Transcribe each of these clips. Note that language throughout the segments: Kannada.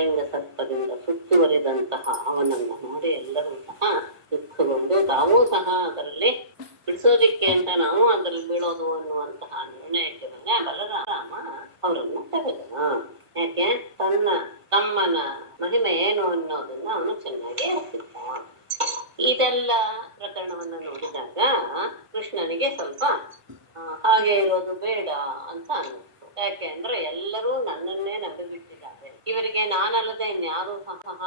ಕಾಳಿಂಗ ಸರ್ಪದಿಂದ ಸುತ್ತುವರಿದಂತಹ ಅವನನ್ನು ನೋಡಿ ಎಲ್ಲರೂ ಸಹ ದುಃಖಗೊಂಡು ತಾವೂ ಸಹ ಅದರಲ್ಲಿ ಬಿಡಿಸೋದಿಕ್ಕೆ ಅಂತ ನಾವು ಅದರಲ್ಲಿ ಬೀಳೋದು ಅನ್ನುವಂತಹ ನಿರ್ಣಯಕ್ಕೆ ಬಂದ ಬಲರಾಮ ಅವರನ್ನು ತೆಗೆದನ. ಯಾಕೆ? ತಮ್ಮನ ಮಹಿಮೆ ಏನು ಅನ್ನೋದನ್ನ ಅವನು ಚೆನ್ನಾಗಿ ಅರ್ತಿದ್ದ. ಇದೆಲ್ಲ ಪ್ರಕರಣವನ್ನ ನೋಡಿದಾಗ ಕೃಷ್ಣನಿಗೆ ಸ್ವಲ್ಪ ಹಾಗೆ ಇರೋದು ಬೇಡ ಅಂತ ಅನ್ನಿಸ್ತು. ಯಾಕೆ ಅಂದ್ರೆ ಎಲ್ಲರೂ ನನ್ನನ್ನೇ ನಂಬಿಬಿಟ್ಟಿದ್ದಾರೆ, ಇವರಿಗೆ ನಾನಲ್ಲದೆ ಇನ್ಯಾರೂ ಸಹ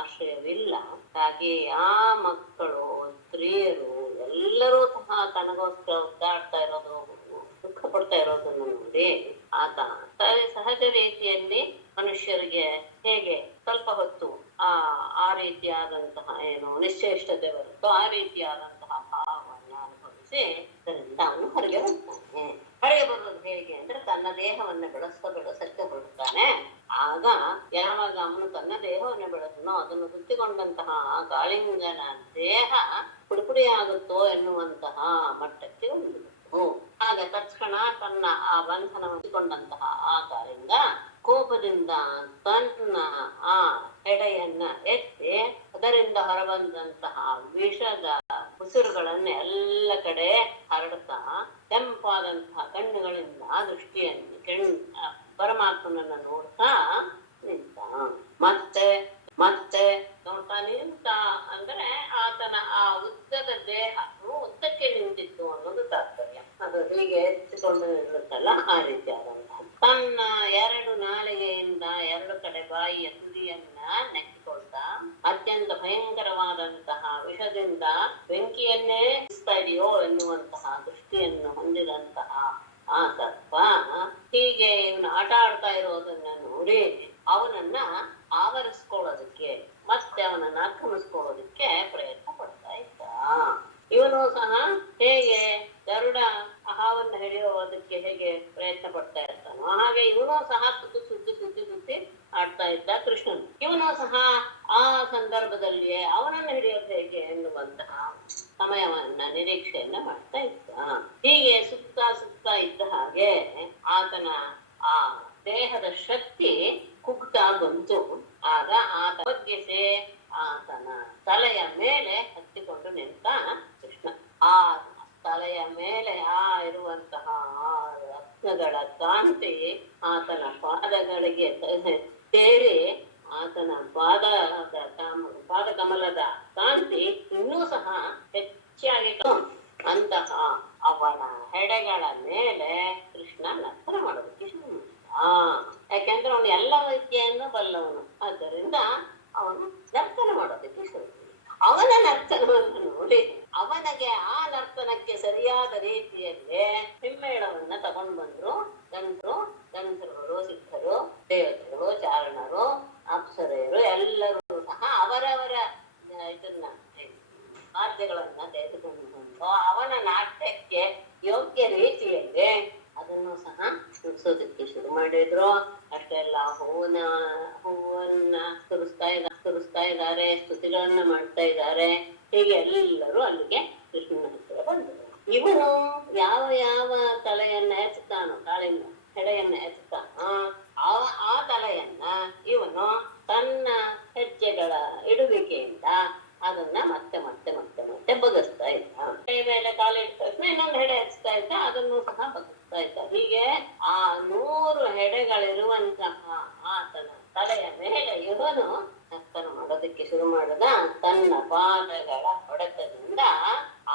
ಆಶ್ರಯವಿಲ್ಲ. ಹಾಗೆ ಆ ಮಕ್ಕಳು, ಸ್ತ್ರೀಯರು ಎಲ್ಲರೂ ಸಹ ತನಗೋಸ್ಕರ ಒದ್ದಾಡ್ತಾ ಇರೋದು, ದುಃಖ ಪಡ್ತಾ ಇರೋದನ್ನು ನೋಡಿ ಆತ ಸಹಜ ರೀತಿಯಲ್ಲಿ ಮನುಷ್ಯರಿಗೆ ಹೇಗೆ ಸ್ವಲ್ಪ ಹೊತ್ತು ಆ ರೀತಿಯಾದಂತಹ ಏನು ನಿಶ್ಚೇಷ್ಟತೆ ಬರುತ್ತೋ ಆ ರೀತಿಯಾದಂತಹ ಭಾವವನ್ನ ಅನುಭವಿಸಿ ಅದರಿಂದ ಅವನು ಹೊರಗೆ ಬರ್ತಾನೆ. ಹೊರಗೆ ಬರೋದು ಹೇಗೆ ಅಂದ್ರೆ ತನ್ನ ದೇಹವನ್ನ ಬೆಳೆಸಕ್ಕೆ ಹೊರಡ್ತಾನೆ. ಆಗ ಯಾವಾಗ ಅವನು ತನ್ನ ದೇಹವನ್ನು ಬೆಳೆಸನೋ ಅದನ್ನು ಸುತ್ತಿಕೊಂಡಂತಹ ಕಾಳಿಂಗನ ದೇಹ ಪುಡಿಪುಡಿ ಆಗುತ್ತೋ ಎನ್ನುವಂತಹ ಮಟ್ಟಕ್ಕೆ ಬಂದಿತ್ತು. ಆಗ ತಕ್ಷಣ ತನ್ನ ಆ ಬಂಧನ ಹೊಂದಿಕೊಂಡಂತಹ ಆ ಕಾಳಿಂಗ ಕೋಪದಿಂದ ತನ್ನ ಆ ಹೆಡೆಯನ್ನ ಎತ್ತಿ ಅದರಿಂದ ಹೊರಬಂದಂತಹ ವಿಷದ ಉಸಿರುಗಳನ್ನ ಎಲ್ಲ ಕಡೆ ಹರಡ್ತಾ ಕೆಂಪಾದಂತಹ ಕಣ್ಣುಗಳಿಂದ ದೃಷ್ಟಿಯನ್ನು ಪರಮಾತ್ಮನನ್ನ ನೋಡ್ತಾ ನಿಂತ. ಮತ್ತೆ ನೋಡ್ತಾ ನಿಂತ ಅಂದ್ರೆ ಆತನ ಆ ಉದ್ದದ ದೇಹ ಉದ್ದಕ್ಕೆ ನಿಂತಿತ್ತು ಅನ್ನೋದು ತಾತ್ಪರ್ಯ. ಅದು ಹೀಗೆ ಎತ್ತಿಕೊಂಡು ನಿಲ್ಲುತ್ತಲ್ಲ ಆ ರೀತಿ ಆದಂತಹ ತನ್ನ ಎರಡು ನಾಲಿಗೆಯಿಂದ ಎರಡು ಕಡೆ ಬಾಯಿಯ ತುದಿಯನ್ನ ನೆಕ್ಕಿಕೊಳ್ತಾ ಅತ್ಯಂತ ಭಯಂಕರವಾದಂತಹ ವಿಷದಿಂದ ಬೆಂಕಿಯನ್ನೇ ಇಸ್ತಾ ಇದೆಯೋ ಎನ್ನುವಂತಹ ದೃಷ್ಟಿಯನ್ನು ಹೊಂದಿದಂತಹ ಆ ಸರ್ಪ ಹೀಗೆ ಇವನು ಆಟ ಆಡ್ತಾ ಇರೋದನ್ನ ನೋಡಿ ಅವನನ್ನ ಆವರಿಸ್ಕೊಳ್ಳೋದಕ್ಕೆ ಮತ್ತೆ ಅವನನ್ನ ಆಕ್ರಮಿಸ್ಕೊಳ್ಳೋದಕ್ಕೆ ಪ್ರಯತ್ನ ಪಡ್ತಾ ಇದ್ದ. ಇವನು ಸಹ ಹೇಗೆ ಗರುಡ ಹಾವನ್ನು ಹಿಡಿಯೋದಕ್ಕೆ ಹೇಗೆ ಪ್ರಯತ್ನ ಪಡ್ತಾ ಇರ್ತಾನೋ ಹಾಗೆ ಇವನು ಸಹ ಸುತ್ತಿ ಆಡ್ತಾ ಇದ್ದ ಕೃಷ್ಣನು. ಇವನು ಸಹ ಆ ಸಂದರ್ಭದಲ್ಲಿಯೇ ಅವನನ್ನು ಹಿಡಿಯೋದು ಹೇಗೆ ಎನ್ನುವಂತಹ ಸಮಯವನ್ನ ನಿರೀಕ್ಷೆಯನ್ನ ಮಾಡ್ತಾ ಇದ್ದ. ಹೀಗೆ ಸುತ್ತಾ ಇದ್ದ ಹಾಗೆ ಆತನ ಆ ದೇಹದ ಶಕ್ತಿ ಕುಗ್ತಾ ಬಂತು. ಆಗ ಆತ ಬಗ್ಗಿಸಿ ಆತನ ತಲೆಯ ಮೇಲೆ ಹತ್ತಿಕೊಂಡು ನಿಂತ ಕೃಷ್ಣ. ಆ ತಲೆಯ ಮೇಲೆ ಇರುವಂತಹ ರತ್ನಗಳ ಕಾಂತಿ ಆತನ ಪಾದಗಳಿಗೆ ಸೇರಿ ಆತನ ಪಾದ ಕಮಲದ ಕಾಂತಿ ಇನ್ನೂ ಸಹ ಹೆಚ್ಚಾಗಿ ಅಂತಹ ಅವನ ಹೆಡೆಗಳ ಮೇಲೆ ಕೃಷ್ಣ ನರ್ತನ ಮಾಡೋದಕ್ಕೆ ಶುರು ಮಾಡಿದ. ಯಾಕೆಂದ್ರೆ ಅವನು ಎಲ್ಲ ವಿದ್ಯೆಯನ್ನು ಬಲ್ಲವನು, ಆದ್ದರಿಂದ ಅವನು ನರ್ತನ ಮಾಡೋದಕ್ಕೆ ಶುರು ಮಾಡಿದ. ಅವನ ನರ್ತನವನ್ನು ನೋಡಿ ಅವನಿಗೆ ಆ ನರ್ತನಕ್ಕೆ ಸರಿಯಾದ ರೀತಿಯಲ್ಲಿ ಹಿಮ್ಮೇಳವನ್ನ ತಗೊಂಡು ಬಂದ್ರು ಗಂಧರ್ವರು, ಸಿದ್ಧರು, ದೇವತೆಗಳು, ಚಾರಣರು, ಅಪ್ಸರೆಯರು ಎಲ್ಲರೂ ಸಹ ಅವರವರ ಇದನ್ನ ವಾದ್ಯಗಳನ್ನ ತೆಗೆದುಕೊಂಡು ಬಂದು ಅವನ ನಾಟ್ಯಕ್ಕೆ ಯೋಗ್ಯ ರೀತಿಯಲ್ಲಿ ಅದನ್ನು ಸಹ ನುಡಿಸೋದಕ್ಕೆ ಶುರು ಮಾಡಿದ್ರು. ಅಷ್ಟೆಲ್ಲ ಹೂವನ್ನ ಸುರಿಸ್ತಾ ಇದ್ದಾರೆ, ಸ್ತುತಿಗಳನ್ನ ಮಾಡ್ತಾ ಇದ್ದಾರೆ. ಹೀಗೆ ಎಲ್ಲರೂ ಅಲ್ಲಿಗೆ ಕೃಷ್ಣನ ಹತ್ತಿರ ಬಂದರು. ಇವನು ಯಾವ ತಲೆಯನ್ನ ಎಚ್ಚುತ್ತಾನೋ, ಕಾಳಿಂಗ ಹೆಡೆಯನ್ನ ಎಚ್ಚುತ್ತಾನೋ ಆ ತಲೆಯನ್ನ ಇವನು ತನ್ನ ಹೆಜ್ಜೆಗಳ ಇಡುವಿಕೆಯಿಂದ ಅದನ್ನ ಮತ್ತೆ ಬಗ್ಗಿಸ್ತಾ ಇದ್ದ. ಹೆಡೆ ಮೇಲೆ ಕಾಲಿಟ್ಟ ತಕ್ಷಣ ಇನ್ನೊಂದು ಹೆಡೆ ಹಚ್ತಾ ಇದ್ದ, ಅದನ್ನು ಸಹ ಬಗ್ಗಿಸ್ತಾ ಇದ್ದ. ಹೀಗೆ ಆ 100 ಹೆಡೆಗಳಿರುವಂತಹ ಆತನ ತಲೆಯ ಮೇಲೆ ಇವನು ನರ್ತನ ಮಾಡೋದಕ್ಕೆ ಶುರು ಮಾಡಿದ. ತನ್ನ ಪಾದಗಳ ಹೊಡೆತದಿಂದ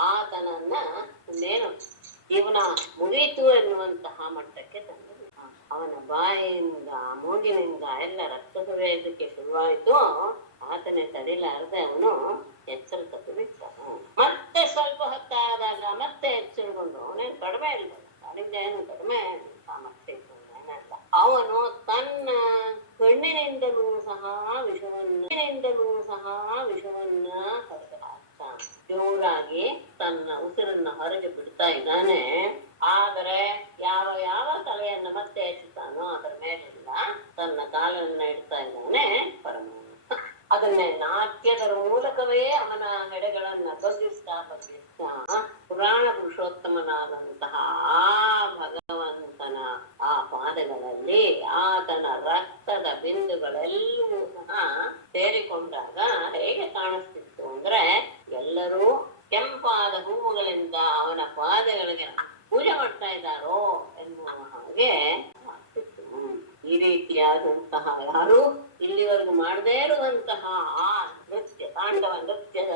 ಆತನನ್ನ ಇನ್ನೇನು ಜೀವನ ಮುಗಿಯಿತು ಎನ್ನುವಂತಹ ಮಟ್ಟಕ್ಕೆ ತಂದ. ಅವನ ಬಾಯಿಯಿಂದ ಮೂಗಿನಿಂದ ಎಲ್ಲ ರಕ್ತ ಸುರಿಯೋದಕ್ಕೆ ಶುರುವಾಯಿತು. ಆತನೇ ತಡಿಲಾರದೆ ಅವನು ಎಚ್ಚರ ತಪ್ಪಿ ಬಿಟ್ಟ. ಮತ್ತೆ ಸ್ವಲ್ಪ ಹೊತ್ತಾದಾಗ ಮತ್ತೆ ಎಚ್ಚರಗೊಂಡು ಅವನೇನು ಕಡಿಮೆ ಇಲ್ಲ, ಕಾಳಿಂಗ ಏನು ಕಡಿಮೆ ಸಾಮರ್ಥ್ಯ ಏನಲ್ಲ. ಅವನು ತನ್ನ ಕಣ್ಣಿನಿಂದಲೂ ಸಹ ವಿಷವನ್ನ ಹೊರಗೆ ಹಾಕ್ತಾನೆ. ಜೋರಾಗಿ ತನ್ನ ಉಸಿರನ್ನ ಹೊರಗೆ ಬಿಡ್ತಾ ಇದ್ದಾನೆ. ಆದರೆ ಯಾವ ತಲೆಯನ್ನ ಮತ್ತೆ ಎಚ್ಚುತ್ತಾನೋ ಅದರ ಮೇಲಿಂದ ತನ್ನ ಕಾಲನ್ನ ಇಡ್ತಾ ಇದ್ದಾನೆ ಪರಮಾತ್ಮ. ಅದನ್ನೇ ನಾಟ್ಯದ ಮೂಲಕವೇ ಅವನ ಹೆಡೆಗಳನ್ನ ಬಗ್ಗಿಸ್ತಾ ಪುರಾಣ ಪುರುಷೋತ್ತಮನಾದಂತಹ ಆ ಭಗವಂತನ ಪರಮಾತ್ಮನ ಆ ಪಾದಗಳಲ್ಲಿ ಆತನ ರಕ್ತದ ಬಿಂದುಗಳೆಲ್ಲವೂ ಸಹ ಸೇರಿಕೊಂಡಾಗ ಹೇಗೆ ಕಾಣಿಸ್ತಿತ್ತು ಅಂದ್ರೆ ಎಲ್ಲರೂ ಕೆಂಪಾದ ಹೂವುಗಳಿಂದ ಅವನ ಪಾದಗಳಿಗೆ ಪೂಜೆ ಮಾಡ್ತಾ ಇದ್ದಾರೋ ಎನ್ನುವ ಹಾಗೆ ಆಗ್ತಿತ್ತು. ಈ ರೀತಿಯಾದಂತಹ ಯಾರು ಇಲ್ಲಿವರೆಗೂ ಮಾಡದೇ ಇರುವಂತಹ ಆ ನೃತ್ಯ ತಾಂಡವ ನೃತ್ಯದ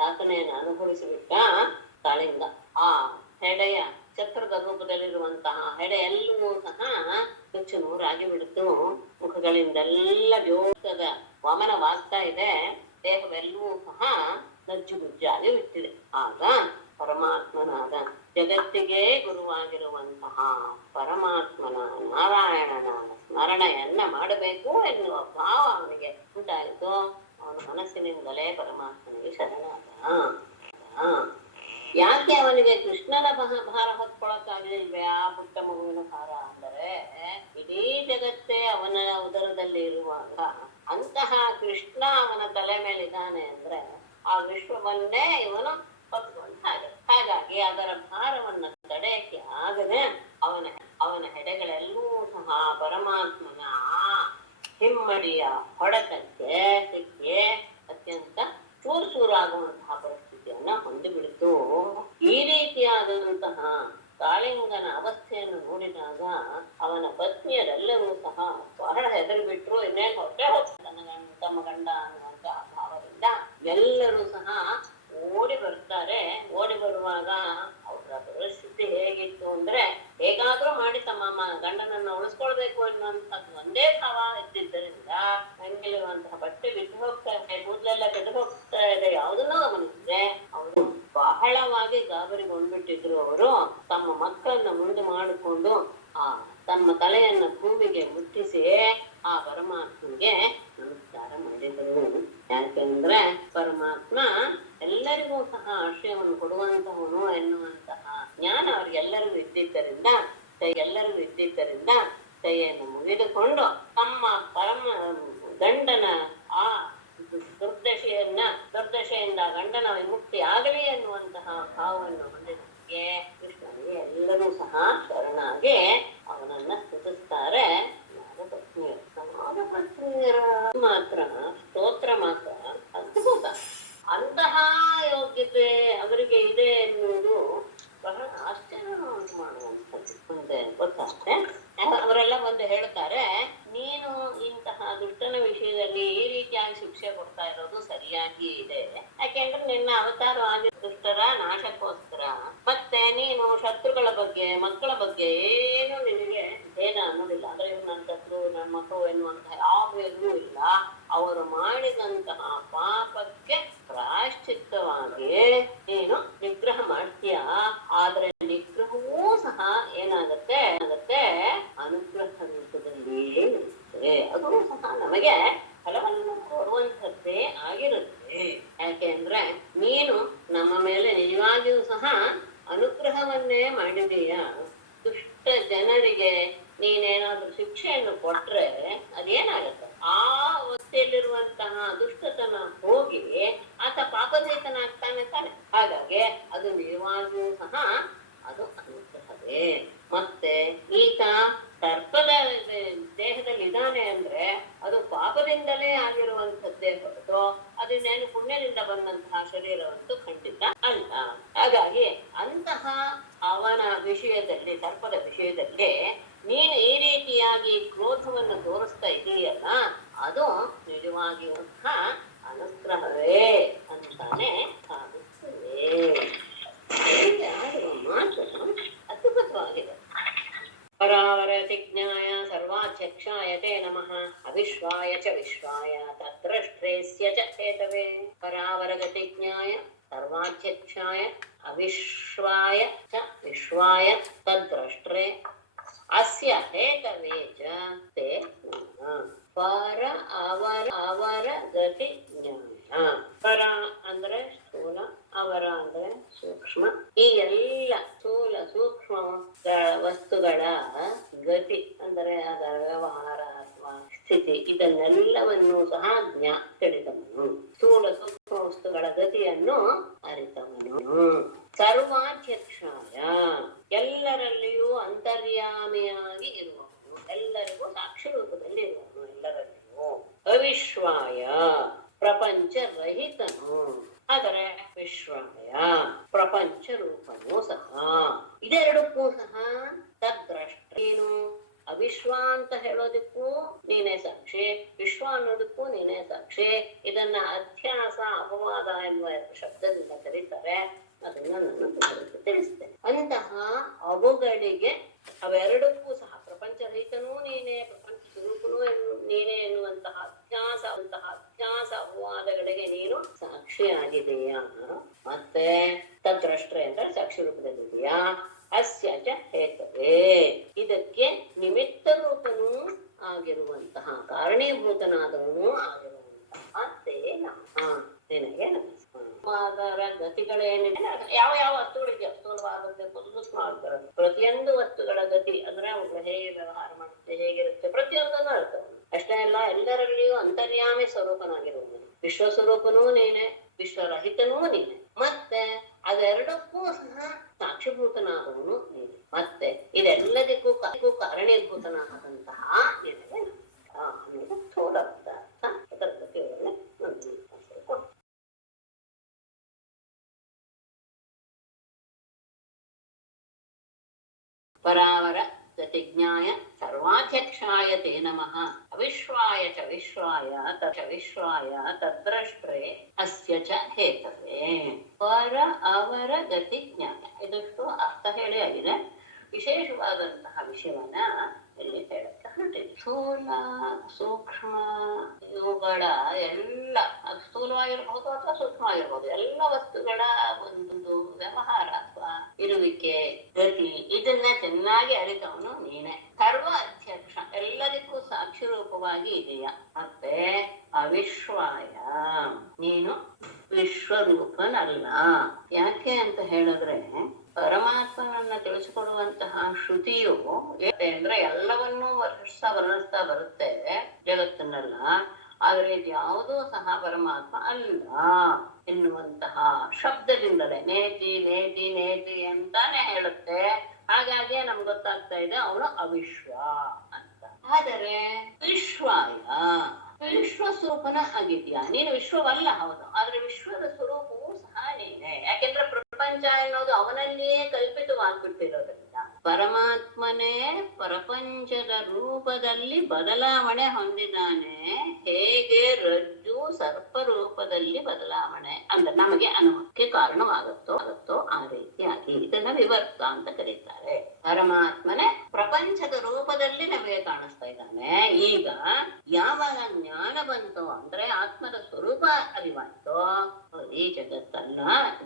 ಯಾತನೆಯನ್ನು ಅನುಭವಿಸಿಬಿಟ್ಟ ಕಾಳಿಂಗ. ಆ ಹೆಡೆಯ ಛತ್ರದ ರೂಪದಲ್ಲಿರುವಂತಹ ಹೆಡೆ ಎಲ್ಲವೂ ಸಹ ನುಚ್ಚು ನೂರಾಗಿ ಬಿಡ್ತು. ಮುಖಗಳಿಂದೆಲ್ಲ ಜೋತದ ವಮನವಾಗ್ತಾ ಇದೆ. ದೇಹವೆಲ್ಲವೂ ಸಹ ನಜ್ಜುಗುಜ್ಜಾಗಿ ಬಿಟ್ಟಿದೆ. ಆಗ ಪರಮಾತ್ಮನಾದ ಜಗತ್ತಿಗೆ ಗುರುವಾಗಿರುವಂತಹ ಪರಮಾತ್ಮನ ನಾರಾಯಣನ ಸ್ಮರಣೆಯನ್ನ ಮಾಡಬೇಕು ಎನ್ನುವ ಭಾವ ಅವನಿಗೆ ಉಂಟಾಯಿತು. ಅವನ ಮನಸ್ಸಿನಿಂದಲೇ ಪರಮಾತ್ಮನಿಗೆ ಶರಣಾದ. ಯಾಕೆ ಅವನಿಗೆ ಕೃಷ್ಣನ ಭಾರ ಹೊತ್ಕೊಳಕ್ಕಾಗಲಿಲ್ವೇ? ಆ ಪುಟ್ಟ ಮಗುವಿನ ಭಾರ ಅಂದರೆ ಇಡೀ ಜಗತ್ತೇ ಅವನ ಉದರದಲ್ಲಿ ಇರುವಾಗ ಅಂತಹ ಕೃಷ್ಣ ಅವನ ತಲೆ ಮೇಲಿದ್ದಾನೆ ಅಂದ್ರೆ ಆ ವಿಶ್ವವನ್ನೇ ಇವನು ಹೊತ್ಕೊಂಡ ಹಾಗಾಗಿ ಅದರ ಭಾರವನ್ನ ತಡೆಯಕ್ಕೆ ಆಗದೆ ಅವನ ಹೆಡೆಗಳೆಲ್ಲವೂ ಸಹ ಪರಮಾತ್ಮನ ಹಿಮ್ಮಡಿಯ ಹೊಡೆತಕ್ಕೆ ಸಿಕ್ಕಿ ಅತ್ಯಂತ ಚೂರು ಚೂರಾಗುವಂತಹ ಪರಿಸ್ಥಿತಿಯನ್ನ ಹೊಂದಿಬಿಡ್ತು. ಈ ರೀತಿಯಾದಂತಹ ಕಾಳಿಂಗನ ಅವಸ್ಥೆಯನ್ನು ನೋಡಿದಾಗ ಅವನ ಪತ್ನಿಯರೆಲ್ಲರೂ ಸಹ ಬಹಳ ಹೆದರಿ ಬಿಟ್ರು. ಇನ್ನೇನು ಹೊಟ್ಟೆ ಹೋಗ್ತಾನೆ ತಮ್ಮ ಗಂಡ ಅನ್ನುವಂತಹ ಭಾವದಿಂದ ಎಲ್ಲರೂ ಸಹ ಓಡಿ ಬರ್ತಾರೆ. ಓಡಿ ಬರುವಾಗ ಅವರ ಪರಿಸ್ಥಿತಿ ಹೇಗಿತ್ತು ಅಂದ್ರೆ ಹೇಗಾದ್ರೂ ಮಾಡಿ ತಮ್ಮ ಗಂಡನನ್ನ ಉಳಿಸ್ಕೊಳ್ಬೇಕು ಅನ್ನುವಂಥದ್ದು ಒಂದೇ ಭಾವ ಇದ್ದಿದ್ದರಿಂದ ಮನೆಯಲ್ಲಿರುವಂತಹ ಬಟ್ಟೆ ಬಿಟ್ಟು ಹೋಗ್ತಾ ಇದೆ, ಕೂದಲೆಲ್ಲ ಕೆಟ್ಟು ಹೋಗ್ತಾ ಇದೆ, ಯಾವುದನ್ನೂ ಗಮನಿಸಿದ್ರೆ ಅವರು ಬಹಳವಾಗಿ ಗಾಬರಿಗೊಂಡ್ಬಿಟ್ಟಿದ್ರು. ಅವರು ತಮ್ಮ ಮಕ್ಕಳನ್ನ ಮುಂದೆ ಮಾಡಿಕೊಂಡು ತಮ್ಮ ತಲೆಯನ್ನ ಭೂಮಿಗೆ ಮುಟ್ಟಿಸಿ ಆ ಪರಮಾತ್ಮನಿಗೆ ನಮಸ್ಕಾರ ಮಾಡಿದರು. ಯಾಕೆಂದ್ರೆ ಪರಮಾತ್ಮ ಎಲ್ಲರಿಗೂ ಸಹ ಆಶ್ರಯವನ್ನು ಕೊಡುವಂತಹವನು ಎನ್ನುವಂತಹ ಜ್ಞಾನ ಅವ್ರಿಗೆಲ್ಲರಿಗೂ ಇದ್ದಿದ್ದರಿಂದ ಕೈಯನ್ನು ಮುಗಿದುಕೊಂಡು ತಮ್ಮ ಗಂಡನ ಆ ದುರ್ದಶೆಯಿಂದ ಗಂಡನ ವಿಮುಕ್ತಿ ಆಗಲಿ ಎನ್ನುವಂತಹ ಭಾವವನ್ನು ಹೊಂದಿದ್ದಕ್ಕೆ ಕೃಷ್ಣನಿಗೆ ಎಲ್ಲರೂ ಸಹ ಶರಣಾಗಿ ಅವನನ್ನ ಸ್ತುತಿಸ್ತಾರೆ. ನಾಗಪತ್ನಿಯರ ಮಾತ್ರ ಸ್ತೋತ್ರ ಮಾತ್ರ ಅದ್ಭುತ. ಅಂತಹ ಯೋಗ್ಯತೆ ಅವರಿಗೆ ಇದೆ ಎನ್ನುವುದು ಬಹಳ ಆಶ್ಚರ್ಯ ಮಾಡುವಂಥದ್ದು. ಮುಂದೆ ಗೊತ್ತಾಗುತ್ತೆ. ಅವರೆಲ್ಲ ಒಂದು ಹೇಳ್ತಾರೆ, ನೀನು ಇಂತಹ ದುಷ್ಟನ ವಿಷಯದಲ್ಲಿ ಈ ರೀತಿಯಾಗಿ ಶಿಕ್ಷೆ ಕೊಡ್ತಾ ಇರೋದು ಸರಿಯಾಗಿ ಇದೆ. ಯಾಕೆಂದ್ರೆ ನಿನ್ನ ಅವತಾರ ಆಗಿ ದುಷ್ಟರ ನಾಶಕ್ಕೋಸ್ಕರ. ಮತ್ತೆ ನೀನು ಶತ್ರುಗಳ ಬಗ್ಗೆ ಮಕ್ಕಳ ಬಗ್ಗೆ ಏನು ನಿನಗೆ ಭೇದ ಅನ್ನೋದಿಲ್ಲ. ಅಂದ್ರೆ ಇವ್ರು ನನ್ನ ಶತ್ರು ನನ್ನ ಮಕ್ಕಳು ಎನ್ನುವಂತಹ ಯಾವುದೂ ಇಲ್ಲ. ಅವರು ಮಾಡಿದಂತಹ ಪಾಪಕ್ಕೆ ಪ್ರಾಯಶ್ಚಿತ್ತವಾಗಿ ನೀನು ನಿಗ್ರಹ ಮಾಡ್ತೀಯ. ಆದ್ರೆ ನಿಗ್ರಹವೂ ಸಹ ಏನಾಗತ್ತೆ ಅನುಗ್ರಹ ರೂಪದಲ್ಲಿಯೇ ಇರುತ್ತೆ. ಅದು ಸಹ ನಮಗೆ ಫಲವನ್ನು ಕೊಡುವಂಥದ್ದೇ ಆಗಿರುತ್ತೆ. ಯಾಕೆಂದ್ರೆ ನೀನು ನಮ್ಮ ಮೇಲೆ ನಿಜವಾಗಿಯೂ ಸಹ ಅನುಗ್ರಹವನ್ನೇ ಮಾಡಿದೀಯ. ದುಷ್ಟ ಜನರಿಗೆ ನೀನೇನಾದ್ರೂ ಶಿಕ್ಷೆಯನ್ನು ಕೊಟ್ರೆ ಅದೇನಾಗತ್ತೆ, ಆ ಅವಸ್ಥೆಯಲ್ಲಿರುವಂತಹ ದುಷ್ಟತನ ಹೋಗಿ ಆತ ಪಾಪರಹಿತನಾಗ್ತಾನೆ ತಾನೆ. ಹಾಗಾಗಿ ಅದು ನಿಜವಾಗಿಯೂ ಸಹ ಅದು ಅನುಗ್ರಹವೇ. ಮತ್ತೆ ಈತ ಸರ್ಪದ ದೇಹದಲ್ಲಿ ಇದ್ದಾನೆ ಅಂದ್ರೆ ಅದು ಪಾಪದಿಂದಲೇ ಆಗಿರುವಂಥದ್ದೇ ಹೊರತು ಅದನ್ನೇನು ಪುಣ್ಯದಿಂದ ಬಂದಂತಹ ಶರೀರವಂತೂ ಖಂಡಿತ ಅಲ್ಲ. ಹಾಗಾಗಿ ಅಂತಹ ಅವನ ವಿಷಯದಲ್ಲಿ, ಸರ್ಪದ ವಿಷಯದಲ್ಲಿ ನೀನು ಈ ರೀತಿಯಾಗಿ ಕ್ರೋಧವನ್ನು ತೋರಿಸ್ತಾ ಇದೀಯಲ್ಲ, ಅದು ನಿಜವಾಗಿಯೂ ಸಹ ಅನುಗ್ರಹವೇ ಅಂತಾನೆ ಸಾಧಿಸುತ್ತದೆ. ಮಾತು ಅದ್ಭುತವಾಗಿದೆ. ಪರಾವರತಿಜ್ಞಾಯ ಸರ್ವಾಧ್ಯಕ್ಷಾಯ ತೇ ನಮಃ ಅವಿಶ್ವಾಯ ಚ ವಿಶ್ವಾಯ ತದ್ರಷ್ಟ್ರೇಸ್ಯ ಚ ಹೇತವೇ. ಪರಾವರಗತಿಜ್ಞಾಯ ಸರ್ವಾಧ್ಯಕ್ಷಾಯ ಅವಿಶ್ವಾಯ ಚ ವಿಶ್ವಾಯ ತದ್ರಷ್ಟ್ರೇ ಅಸ್ಯ ಹೇತವೇ ಚ ತೇ ನಮಃ. ಪರ ಅವರ ಗತಿ ಜ್ಞಾನ. ಪರ ಅಂದ್ರೆ ಸ್ಥೂಲ, ಅವರ ಅಂದ್ರೆ ಸೂಕ್ಷ್ಮ. ಈ ಎಲ್ಲ ಸ್ಥೂಲ ಸೂಕ್ಷ್ಮ ವಸ್ತುಗಳ ಗತಿ ಅಂದರೆ ಅದರ ವ್ಯವಹಾರ ಅಥವಾ ಸ್ಥಿತಿ ಇದನ್ನೆಲ್ಲವನ್ನೂ ಸಹ ತಿಳಿದವನು. ಸ್ಥೂಲ ಸೂಕ್ಷ್ಮ ವಸ್ತುಗಳ ಗತಿಯನ್ನು ಅರಿತವನು. ಸರ್ವಾಧ್ಯಕ್ಷಾಯ, ಎಲ್ಲರಲ್ಲಿಯೂ ಅಂತರ್ಯಾಮಿಯಾಗಿ ಇರುವವನು, ಎಲ್ಲರಿಗೂ ಸಾಕ್ಷಿ ರೂಪದಲ್ಲಿ ಇರುವವನು, ಎಲ್ಲರಲ್ಲಿಯೂ. ಅವಿಶ್ವಾಯ, ಪ್ರಪಂಚ ರಹಿತನು, ಆದರೆ ವಿಶ್ವಾಯ ಪ್ರಪಂಚ ರೂಪನೂ ಸಹ. ಇದೆರಡಕ್ಕೂ ಸಹ ತದ್ದ್ರಷ್ಟೇನು, ಅವಿಶ್ವ ಅಂತ ಹೇಳೋದಕ್ಕೂ ನೀನೇ ಸಾಕ್ಷಿ, ವಿಶ್ವ ಅನ್ನೋದಕ್ಕೂ ನೀನೇ ಸಾಕ್ಷಿ. ಇದನ್ನ ಅಧ್ಯಾಸ ಅಪವಾದ ಎನ್ನುವ ಶಬ್ದದಿಂದ ಕರೀತಾರೆ. ಅದನ್ನ ನಾನು ತಿಳಿಸ್ತೇನೆ. ಅಂತಹ ಅವುಗಳಿಗೆ, ಅವೆರಡಕ್ಕೂ ಸಹ ಪ್ರಪಂಚರಹಿತನೂ ನೀನೇ, ಪ್ರಪಂಚ ಸ್ವರೂಪನೂ ನೀನೇ ಎನ್ನುವಂತಹ ಅಧ್ಯಾಸ ಅಪವಾದಗಳಿಗೆ ನೀನು ಸಾಕ್ಷಿಯಾಗಿದೆಯಾ? ಮತ್ತೆ ತದ್ರಷ್ಟ್ರೆ ಅಂದ್ರೆ ಸಾಕ್ಷಿ ರೂಪದಲ್ಲಿದೆಯಾ? ಅಸ್ಯ ಚ ಹೇತವೇ, ಇದಕ್ಕೆ ನಿಮಿತ್ತ ರೂಪನೂ ಆಗಿರುವಂತಹ, ಕಾರಣೀಭೂತನಾದವನೂ ಆಗಿರುವಂತಹ ತೇ ನಮಃ, ನಿನಗೆ ನಮಸ್ಕಾರ. ಗತಿಗಳೇನಿದೆ, ಯಾವ ಯಾವ ವಸ್ತುಗಳಿಗೆ ಸ್ಥೂಲವಾದದ್ದು ಸೂಕ್ಷ್ಮವಾದ ಪ್ರತಿಯೊಂದು ವಸ್ತುಗಳ ಗತಿ ಅಂದ್ರೆ ಅವುಗಳು ಹೇಗೆ ವ್ಯವಹಾರ ಮಾಡುತ್ತೆ, ಹೇಗಿರುತ್ತೆ, ಪ್ರತಿಯೊಂದನ್ನು ಅರ್ಥವನ್ನು. ಅಷ್ಟೇ ಅಲ್ಲ, ಎಲ್ಲರಲ್ಲಿಯೂ ಅಂತರ್ಯಾಮಿ ಸ್ವರೂಪನಾಗಿರುವವನು, ವಿಶ್ವ ಸ್ವರೂಪನೂ ನೀನೆ, ವಿಶ್ವರಹಿತನೂ ನೀನೆ, ಮತ್ತೆ ಅದೆರಡಕ್ಕೂ ಸಹ ಸಾಕ್ಷಿಭೂತನಾದವನು ನೀನೆ, ಮತ್ತೆ ಇದೆಲ್ಲದಕ್ಕೂ ಕಾರಣೀಭೂತನಾದಂತಹ ನಿನಗೆ ಅನ್ನೋದು ಸ್ಥೂಲವಾದ ಅದರ ಬಗ್ಗೆ ಪರಾವರ ಗತಿಜ್ಞಾಯ ಸರ್ವಾಧ್ಯಕ್ಷಾಯ ತೇ ನಮಃ. ಅವಿಶ್ವಾಯ ಚ ವಿಶ್ವಾಯ ತದ್ರಷ್ಟ್ರೆ ಅಸ್ಯ ಚ ಹೇತವೇ. ಪರ ಅವರ ಗತಿಜ್ಞಾನ, ಇದಷ್ಟು ಅರ್ಥ ಹೇಳಿ ಆಗಿದೆ. ವಿಶೇಷವಾದಂತಹ ವಿಷಯವನ್ನ ಇಲ್ಲಿ ಹೇಳಕ್ಕೆ ಹೊರಟಿದೆ. ಸ್ಥೂಲ ಸೂಕ್ಷ್ಮ ಇವುಗಳ ಎಲ್ಲ, ಅದು ಸ್ಥೂಲವಾಗಿರ್ಬಹುದು ಅಥವಾ ಸೂಕ್ಷ್ಮವಾಗಿರ್ಬಹುದು, ಎಲ್ಲ ವಸ್ತುಗಳ ಒಂದು ವ್ಯವಹಾರ ಅಥವಾ ಇರುವಿಕೆ, ಗತಿ, ಇದನ್ನ ಚೆನ್ನಾಗಿ ಅರಿತವನು ನೀನೆ. ಸರ್ವ ಅಧ್ಯಕ್ಷ, ಎಲ್ಲದಕ್ಕೂ ಸಾಕ್ಷಿ ರೂಪವಾಗಿ ಇದೆಯಾ. ಮತ್ತೆ ಅವಿಶ್ವಾಯ, ನೀನು ವಿಶ್ವರೂಪನಲ್ಲ. ಯಾಕೆ ಅಂತ ಹೇಳಿದ್ರೆ, ಪರಮಾತ್ಮನನ್ನ ತಿಳಿಸಿಕೊಡುವಂತಹ ಶ್ರುತಿಯು ಅಂದ್ರೆ ಎಲ್ಲವನ್ನೂ ವರ್ಣಿಸ್ತಾ ಬರುತ್ತೆ ಜಗತ್ತನ್ನೆಲ್ಲ, ಆದ್ರೆ ಇದ್ಯಾವುದೂ ಸಹ ಪರಮಾತ್ಮ ಅಲ್ಲ ಎನ್ನುವಂತಹ ಶಬ್ದದಿಂದಲೇ ನೇತಿ ನೇತಿ ನೇತಿ ಅಂತಾನೆ ಹೇಳುತ್ತೆ. ಹಾಗಾಗಿ ನಮ್ಗೆ ಗೊತ್ತಾಗ್ತಾ ಇದೆ ಅವನು ಅವಿಶ್ವ ಅಂತ. ಆದರೆ ವಿಶ್ವಾಯ, ವಿಶ್ವ ಸ್ವರೂಪನ ಆಗಿದ್ಯಾ. ನೀನು ವಿಶ್ವವಲ್ಲ, ಹೌದು, ಆದ್ರೆ ವಿಶ್ವದ ಸ್ವರೂಪವೂ ಸಹ ನೀನೆ. ಯಾಕೆಂದ್ರೆ ಪ್ರಪಂಚ ಎನ್ನುವುದು ಅವನಲ್ಲಿಯೇ ಕಲ್ಪಿತವಾಗ್ಬಿಟ್ಟಿರೋದ್ರಿಂದ ಪರಮಾತ್ಮನೇ ಪ್ರಪಂಚದ ರೂಪದಲ್ಲಿ ಬದಲಾವಣೆ ಹೊಂದಿದ್ದಾನೆ. ಹೇಗೆ ರಜ್ಜು ಸರ್ಪ ರೂಪದಲ್ಲಿ ಬದಲಾವಣೆ ಅಂದ್ರೆ ನಮಗೆ ಅನುಭವಕ್ಕೆ ಕಾರಣವಾಗುತ್ತೋ ಆ ರೀತಿಯಾಗಿ ಇದನ್ನ ವಿವರ್ತ ಅಂತ ಕರೀತಾರೆ. ಪರಮಾತ್ಮನೇ ಪ್ರಪಂಚದ ರೂಪದಲ್ಲಿ ನಮಗೆ ಕಾಣಿಸ್ತಾ ಇದ್ದಾನೆ. ಈಗ ಯಾವಾಗ ಜ್ಞಾನ ಬಂತೋ ಅಂದ್ರೆ ಆತ್ಮದ ಸ್ವರೂಪ ಅರಿವಾಯ್ತೋ, ಈ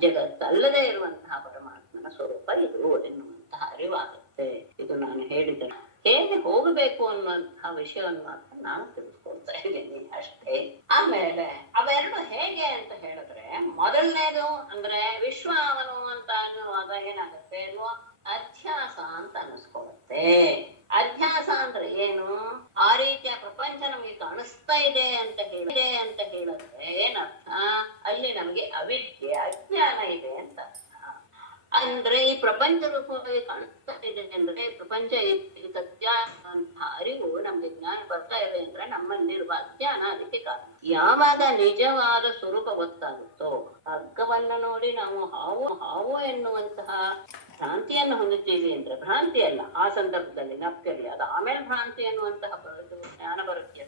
ಜಗತ್ತಲ್ಲದೆ ಇರುವಂತಹ ಪರಮಾತ್ಮನ ಸ್ವರೂಪ ಇದು ಎನ್ನುವಂತಹ ಅರಿವಾಗುತ್ತೆ. ಇದು ನಾನು ಹೇಳಿದ ಹೇಗೆ ಹೋಗಬೇಕು ಅನ್ನುವಂತಹ ವಿಷಯವನ್ನು ಮಾತ್ರ ನಾನು ತಿಳಿಸ್ಕೊಳ್ತಾ ಇದ್ದೀನಿ ಅಷ್ಟೇ. ಆಮೇಲೆ ಅವೆರಡು ಹೇಗೆ ಅಂತ ಹೇಳಿದ್ರೆ, ಮೊದಲನೇದು ಅಂದ್ರೆ ವಿಶ್ವ ಅವನು ಅಂತ ಅನ್ನುವಾಗ ಏನಾಗುತ್ತೆ, ಅಧ್ಯಾಸ ಅಂತ ಅನಿಸ್ಕೊಳುತ್ತೆ. ಅಧ್ಯಾಸ ಅಂದ್ರೆ ಏನು? ಆ ರೀತಿಯ ಪ್ರಪಂಚ ನಮ್ಗೆ ಕಾಣಿಸ್ತಾ ಇದೆ ಅಂತ ಹೇಳಿದ್ರೆ ಏನರ್ಥ? ಅಲ್ಲಿ ನಮ್ಗೆ ಅವಿದ್ಯೆ, ಅಜ್ಞಾನ ಇದೆ ಅಂತ. ಅಂದ್ರೆ ಈ ಪ್ರಪಂಚ ರೂಪವಾಗಿ ಕಾಣಿಸ್ತಾ ಇದೆ ಅಂದ್ರೆ ಪ್ರಪಂಚ ಸತ್ಯ ಅಂತ ಅರಿವು ನಮ್ಗೆ ಜ್ಞಾನ ಬರ್ತಾ ಇದೆ ಅಂದ್ರೆ ನಮ್ಮಲ್ಲಿರುವ ಅಜ್ಞಾನ ಅದಕ್ಕೆ ಕಾರಣ. ಯಾವಾಗ ನಿಜವಾದ ಸ್ವರೂಪ ಗೊತ್ತಾಗುತ್ತೋ, ಹಗ್ಗವನ್ನ ನೋಡಿ ನಾವು ಹಾವು ಎನ್ನುವಂತಹ ಭ್ರಾಂತಿಯನ್ನು ಹೊಂದುತ್ತೀವಿ ಅಂದ್ರೆ ಭ್ರಾಂತಿ ಅಲ್ಲ ಆ ಸಂದರ್ಭದಲ್ಲಿ, ನಪ್ಕರಿ ಅದು ಆಮೇಲೆ ಭ್ರಾಂತಿ ಎನ್ನುವಂತಹ ಜ್ಞಾನ ಬರುತ್ತೆ.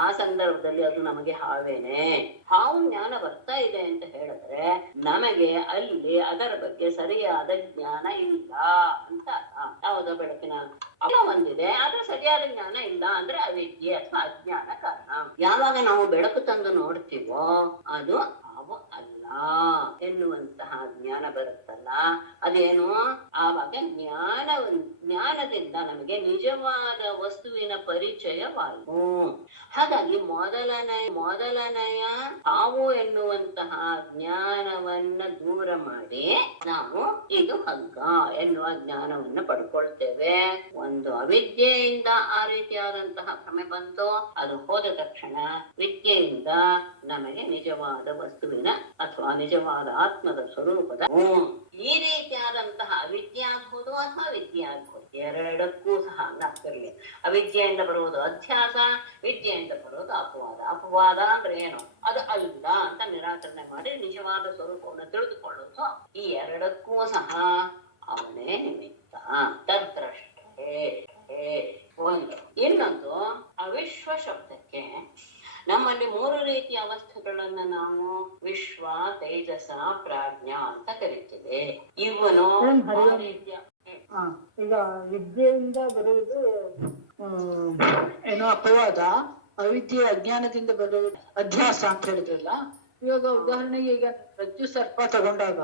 ಆ ಸಂದರ್ಭದಲ್ಲಿ ಅದು ನಮಗೆ ಹಾವೇನೆ. ಹಾವು ಜ್ಞಾನ ಬರ್ತಾ ಇದೆ ಅಂತ ಹೇಳಿದ್ರೆ ನಮಗೆ ಅಲ್ಲಿ ಅದರ ಬಗ್ಗೆ ಸರಿಯಾದ ಜ್ಞಾನ ಇಲ್ಲ ಅಂತ. ಯಾವುದೋ ಬೆಳಕಿನ ಒಂದಿದೆ ಆದ್ರೆ ಸರಿಯಾದ ಜ್ಞಾನ ಇಲ್ಲ ಅಂದ್ರೆ ಅವಿದ್ಯೆ ಅಥವಾ ಅಜ್ಞಾನ ಕಾರಣ. ಯಾವಾಗ ನಾವು ಬೆಳಕು ತಂದು ನೋಡ್ತೀವೋ ಅದು ಹಾವು ಅಲ್ಲ. ಎನ್ನುವಂತಹ ಜ್ಞಾನ ಬರುತ್ತಲ್ಲ, ಅದೇನು ಆವಾಗ ಜ್ಞಾನದಿಂದ ನಮಗೆ ನಿಜವಾದ ವಸ್ತುವಿನ ಪರಿಚಯವಾಯಿತು. ಹಾಗಾಗಿ ಮೊದಲನೆಯ ಹಾವು ಎನ್ನುವಂತಹ ಜ್ಞಾನವನ್ನ ದೂರ ಮಾಡಿ ನಾವು ಇದು ಹಗ್ಗ ಎನ್ನುವ ಜ್ಞಾನವನ್ನು ಪಡ್ಕೊಳ್ತೇವೆ. ಒಂದು ಅವಿದ್ಯೆಯಿಂದ ಆ ರೀತಿಯಾದಂತಹ ಭ್ರಮೆ ಬಂತು, ಅದು ಹೋದ ತಕ್ಷಣ ವಿದ್ಯೆಯಿಂದ ನಮಗೆ ನಿಜವಾದ ವಸ್ತುವಿನ ಅಥವಾ ನಿಜವಾದ ಆತ್ಮದ ಸ್ವರೂಪದ ಈ ರೀತಿಯಾದಂತಹ ಅವಿದ್ಯೆ ಆಗ್ಬೋದು ಅಥವಾ ವಿದ್ಯೆ ಆಗ್ಬೋದು, ಎರಡಕ್ಕೂ ಸಹ ಆಗ್ತಿರ್ಲಿ. ಅವಿದ್ಯೆಯಿಂದ ಬರುವುದು ಅಧ್ಯಾಸ, ವಿದ್ಯೆಯಿಂದ ಬರುವುದು ಅಪವಾದ. ಅಪವಾದ ಅಂದ್ರೆ ಏನು? ಅದು ಅಲ್ಲ ಅಂತ ನಿರಾಕರಣೆ ಮಾಡಿ ನಿಜವಾದ ಸ್ವರೂಪವನ್ನು ತಿಳಿದುಕೊಳ್ಳೋದು. ಈ ಎರಡಕ್ಕೂ ಸಹ ಅವನೇ ನಿಮಿತ್ತ, ತದ್ರಷ್ಟೇ ಒಂದು. ಇನ್ನೊಂದು ಅವಿಶ್ವ ಶಬ್ದಕ್ಕೆ ನಮ್ಮಲ್ಲಿ ಮೂರು ರೀತಿಯ ಅವಸ್ಥೆಗಳನ್ನ ನಾವು ವಿಶ್ವ, ತೇಜಸ, ಪ್ರಾಜ್ಞಾ ಅಂತ ಕರಿತೀವಿ. ಇವನು ಈಗ ವಿದ್ಯೆಯಿಂದ ಬರುವುದು ಏನೋ ಅಪವಾದ, ಅವಿದ್ಯೆ ಅಜ್ಞಾನದಿಂದ ಬರುವುದು ಅಧ್ಯಾಸ ಅಂತ ಹೇಳಿದ್ರಲ್ಲ. ಇವಾಗ ಉದಾಹರಣೆಗೆ ಈಗ ರಜ್ಜು ಸರ್ಪ ತಗೊಂಡಾಗ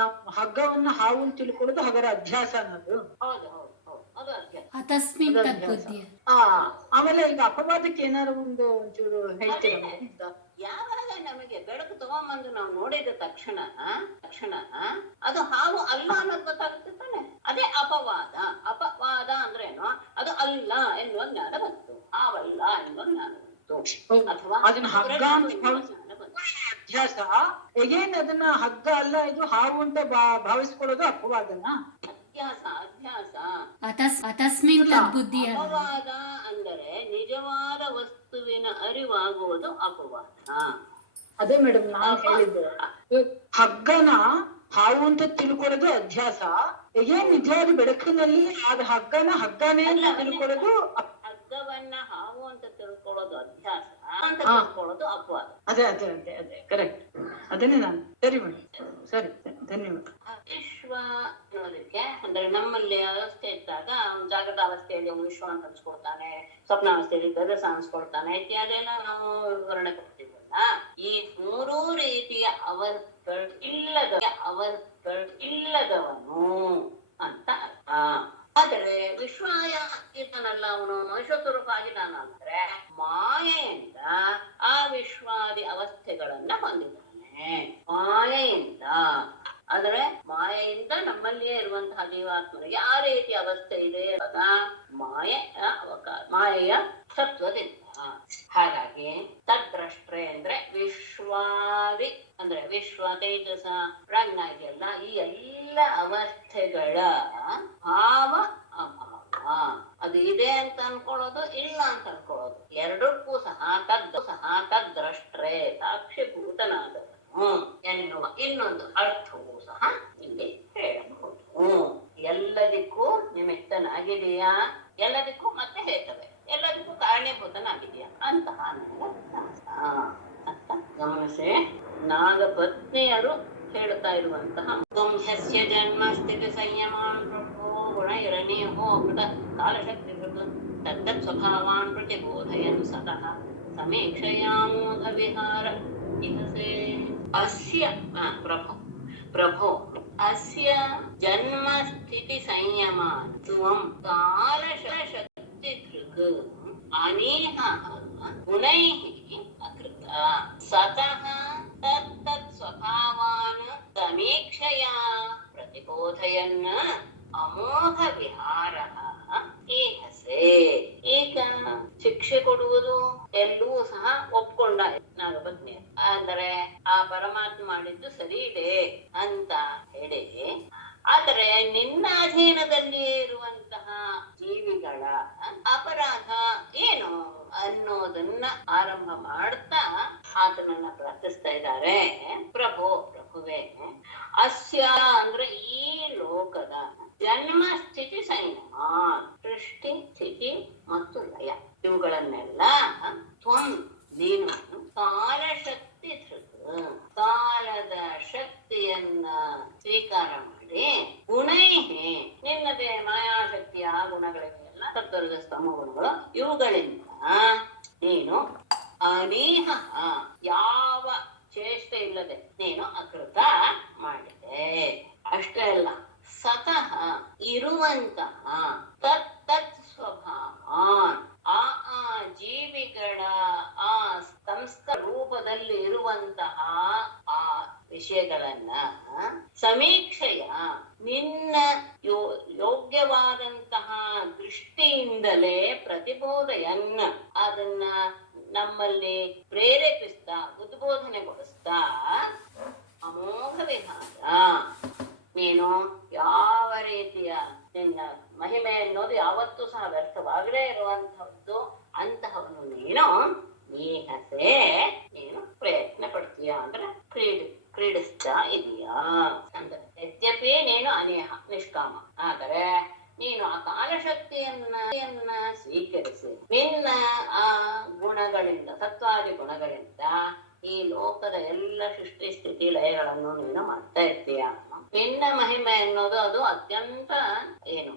ನಾವು ಹಗ್ಗವನ್ನ ಹಾವು ತಿಳ್ಕೊಳ್ಳೋದು ಹಾಗಾದ್ರೆ ಅಧ್ಯಾಸ ಅನ್ನೋದು. ಆಮೇಲೆ ಈಗ ಅಪವಾದಕ್ಕೆ ಏನಾದ್ರು ಒಂಚೂರು ಹೇಳ್ತೀರಾ? ಯಾವಾಗ ನಮಗೆ ಬೆಳಕು ತಗೊಂಬಂದು ನಾವು ನೋಡಿದ ತಕ್ಷಣ ಅದು ಹಾವು ಅಲ್ಲ ಅನ್ನೋದು ಗೊತ್ತಾಗುತ್ತೆ ತಾನೆ, ಅದೇ ಅಪವಾದ. ಅಪವಾದ ಅಂದ್ರೇನು? ಅದು ಅಲ್ಲ ಎನ್ನುವ ಜ್ಞಾನ ಬಂತು, ಹಾವಲ್ಲ ಎನ್ನುವ ಜ್ಞಾನ ಬಂತು. ಅಥವಾ ಅಧ್ಯಾಸ ಹೇಗೇನ್ ಅದನ್ನ ಹಗ್ಗ ಅಲ್ಲ ಇದು ಹಾವು ಅಂತ ಭಾವಿಸ್ಕೊಳ್ಳೋದು ಅಪವಾದನ? ಅಪವಾದ ಅಂದರೆ ನಿಜವಾದ ವಸ್ತುವಿನ ಅರಿವಾಗುವುದು ಅಪವಾದ. ಅದೇ ಮೇಡಮ್ ನಾನು ಹೇಳಿದ್ದೆ, ಹಗ್ಗನ ಹಾವು ಅಂತ ತಿಳ್ಕೊಳ್ಳೋದು ಅಧ್ಯಾಸ, ಏನ್ ನಿಜವಾದ ಬೆಳಕಿನಲ್ಲಿ ಅದ್ ಹಗ್ಗನೇ ಅಂತ ತಿಳ್ಕೊಳ್ಳೋದು. ಹಗ್ಗವನ್ನ ಹಾವು ಅಂತ ತಿಳ್ಕೊಳ್ಳೋದು ಅಧ್ಯಾಸ ಅಂತ ತಿಳ್ಕೊಳ್ಳೋದು ಅಪವಾದ. ಅದೇ ಅದೇ ಅದೇ ಅದೇ ಕರೆಕ್ಟ್, ಅದನ್ನೇ ನಾನು. ಸರಿ ಮೇಡಮ್, ಸರಿ, ಧನ್ಯವಾದ. ವಿಶ್ವ ಅನ್ನೋದಕ್ಕೆ ಅಂದ್ರೆ ನಮ್ಮಲ್ಲಿ ಅವಸ್ಥೆ ಇದ್ದಾಗ ಜಾಗೃತ ಅವಸ್ಥೆಯಲ್ಲಿ ವಿಶ್ವ ಅಂತ ಅನ್ಸ್ಕೊಳ್ತಾನೆ, ಸ್ವಪ್ನಾವಸ್ಥೆಯಲ್ಲಿ ಗದಸ ಅನ್ಸ್ಕೊಳ್ತಾನೆ ಇತ್ಯಾದಿ ಎಲ್ಲ ನಾವು ವಿವರಣೆ ಕೊಡ್ತೀವಲ್ಲ. ಈ ಮೂರೂ ರೀತಿಯ ಇಲ್ಲದವನು ಅಂತ ಅರ್ಥ. ಆದರೆ ವಿಶ್ವಾಯ ಇದ್ದಾನಲ್ಲ, ಅವನು ಮನುಷ್ಯಸ್ವರೂಪ ಆಗಿದ್ದಾನಂದ್ರೆ ಮಾಯೆಯಿಂದ ಆ ವಿಶ್ವಾದಿ ಅವಸ್ಥೆಗಳನ್ನ ಹೊಂದಿದ್ದಾನೆ. ಮಾಯೆಯಿಂದ ಆದ್ರೆ ಮಾಯೆಯಿಂದ ನಮ್ಮಲ್ಲಿಯೇ ಇರುವಂತಹ ಜೀವಾತ್ಮನಿಗೆ ಆ ರೀತಿ ಅವಸ್ಥೆ ಇದೆ ಅದ ಮಾಯೆಯ ಸತ್ವದಿಂದ. ಹಾಗಾಗಿ ತದ್ರಷ್ಟ್ರೆ ಅಂದ್ರೆ ವಿಶ್ವಾದಿ ಅಂದ್ರೆ ವಿಶ್ವ, ತೇಜಸ, ಪ್ರಾಜ್ಞಾ ಇದೆಯಲ್ಲ, ಈ ಎಲ್ಲ ಅವಸ್ಥೆಗಳ ಭಾವ ಅಭಾವ, ಅದು ಇದೆ ಅಂತ ಅನ್ಕೊಳ್ಳೋದು, ಇಲ್ಲ ಅಂತ ಅನ್ಕೊಳ್ಳೋದು, ಎರಡಕ್ಕೂ ಸಹ ತದ್ರಷ್ಟ್ರೆ ಸಾಕ್ಷಿಭೂತನಾದವನು ಎನ್ನುವ ಇನ್ನೊಂದು ಅರ್ಥವೂ ಸಹ ಇಲ್ಲಿ ಹೇಳಬಹುದು. ಎಲ್ಲದಕ್ಕೂ ನಿಮಿತ್ತನಾಗಿದೆಯಾ, ಎಲ್ಲದಕ್ಕೂ ಮತ್ತೆ ಹೇಳ್ತವೆ, ಎಲ್ಲದಕ್ಕೂ ಕಾರಣೀಭೂತನಾಗಿದೆಯಾ ಅಂತಹ ಅಂತ ಗಮನಿಸಿ. ನಾಗಪತ್ನಿಯರು ಹೇಳ್ತಾ ಇರುವಂತಹ ಧ್ವಂಸಸ್ಯ ಜನ್ಮ ಸ್ಥಿತಿ ಸಂಯಮಾನ್ ಪ್ರಭೋ ಗುಣೈರನೇಹೋ ಕೃತ ಕಾಲಶಕ್ತಿ ತದ್ದತ್ ಸ್ವಭಾವಾನ್ ಪ್ರತಿಬೋಧಯನ್ ಸತಃ ಸಮೀಕ್ಷಯಾಮೋಧ ವಿಹಾರ ಇಹಸೇ ಅಸ್ಯ ಪ್ರಭೋ ಅಸ್ಯ ಜನ್ಮ ಸ್ಥಿತಿ ಸಂಯಮಾನ್ ತ್ವಂ ಕಾಲಶಕ್ತಿ ದೃಗ್ ಅನೇಹ ಗುಣೈಃ ಅಕೃತ ಸತಃ ತತ್ತತ್ ಸ್ವಭಾವಾನ್ ಸಮೀಕ್ಷಯಾ ಪ್ರತಿಬೋಧಯನ್ ಅಮೋಘ ವಿಹಾರಃ ಈಹಸೆ. ಈಗ ಶಿಕ್ಷೆ ಕೊಡುವುದು ಎಲ್ಲೂ ಸಹ ಒಪ್ಕೊಂಡ ನಾಗಪತ್ನಿ, ಅಂದರೆ ಆ ಪರಮಾತ್ಮ ಮಾಡಿದ್ದು ಸರಿ ಇದೆ ಅಂತ ಹೇಳಿ, ಆದರೆ ನಿನ್ನ ಅಧೀನದಲ್ಲಿಯೇ ಇರುವಂತಹ ಜೀವಿಗಳ ಅಪರಾಧ ಏನು ಅನ್ನೋದನ್ನ ಆರಂಭ ಮಾಡ್ತಾ ಆತನನ್ನ ಪ್ರಾರ್ಥಿಸ್ತಾ ಇದ್ದಾರೆ. ಪ್ರಭುವೇ, ಅಸ್ಯ ಅಂದ್ರೆ ಈ ಲೋಕದ ಜನ್ಮ ಸ್ಥಿತಿ ಸಂಯಮ, ಸೃಷ್ಟಿ ಸ್ಥಿತಿ ಮತ್ತು ಲಯ ಇವುಗಳನ್ನೆಲ್ಲ ತ್ವಂ ನೀನು ಕಾಲಶಕ್ತಿ ಕಾಲದ ಶಕ್ತಿಯನ್ನ ಸ್ವೀಕಾರ ಮಾಡಿ, ಗುಣೈಹಿ ನಿನ್ನದೇ ಮಾಯಾಶಕ್ತಿಯ ಗುಣಗಳಿಗೆಲ್ಲ ಸತ್ವರದ ಸ್ತಮ ಗುಣಗಳು, ಇವುಗಳಿಂದ ನೀನು ಅನೇಹ ಯಾವ ಚೇಷ್ಟೆ ಇಲ್ಲದೆ ನೀನು ಅಕೃತ ಮಾಡಿದೆ. ಅಷ್ಟೇ ಅಲ್ಲ, ಸತಃ ಇರುವಂತಹ ತತ್ ಸ್ವಭಾವಾನ್ ಆ ಜೀವಿಗಳ ಆ ಸಂಸ್ಕಾರ ರೂಪದಲ್ಲಿ ಇರುವಂತಹ ಆ ವಿಷಯಗಳನ್ನ ಸಮೀಕ್ಷೆಯ ನಿನ್ನ ಯೋಗ್ಯವಾದಂತಹ ದೃಷ್ಟಿಯಿಂದಲೇ ಪ್ರತಿಬೋಧೆಯನ್ನ ಅದನ್ನ ನಮ್ಮಲ್ಲಿ ಪ್ರೇರೇಪಿಸ್ತಾ ಉದ್ಬೋಧನೆಗೊಳಿಸ್ತಾ ಅಮೋಘ ವಿಹಾರ ನೀನು ಯಾವ ರೀತಿಯ ನಿನ್ನ ಮಹಿಮೆ ಅನ್ನೋದು ಯಾವತ್ತೂ ಸಹ ವ್ಯರ್ಥವಾಗದೇ ಇರುವಂತಹದ್ದು ಅಂತಹವನ್ನು ನೀಹಸೆ ನೀನು ಪ್ರಯತ್ನ ಪಡ್ತೀಯ ಅಂದ್ರೆ ಕ್ರೀಡಿಸ್ತಾ ಇದೀಯಾ ಅಂದ್ರೆ ಯದ್ಯಪಿ ನೀನು ಅನೇಹ ನಿಷ್ಕಾಮ, ಆದರೆ ನೀನು ಆ ಕಾಲಶಕ್ತಿಯನ್ನ ಸ್ವೀಕರಿಸಿ ನಿನ್ನ ಆ ಗುಣಗಳಿಂದ ಸತ್ವಾದಿ ಗುಣಗಳಿಂದ ಈ ಲೋಕದ ಎಲ್ಲ ಸೃಷ್ಟಿ ಸ್ಥಿತಿ ಲಯಗಳನ್ನು ನೀನು ಮಾಡ್ತಾ ಇರ್ತೀಯ. ನಿನ್ನ ಮಹಿಮೆ ಅನ್ನೋದು ಅದು ಅತ್ಯಂತ ಏನು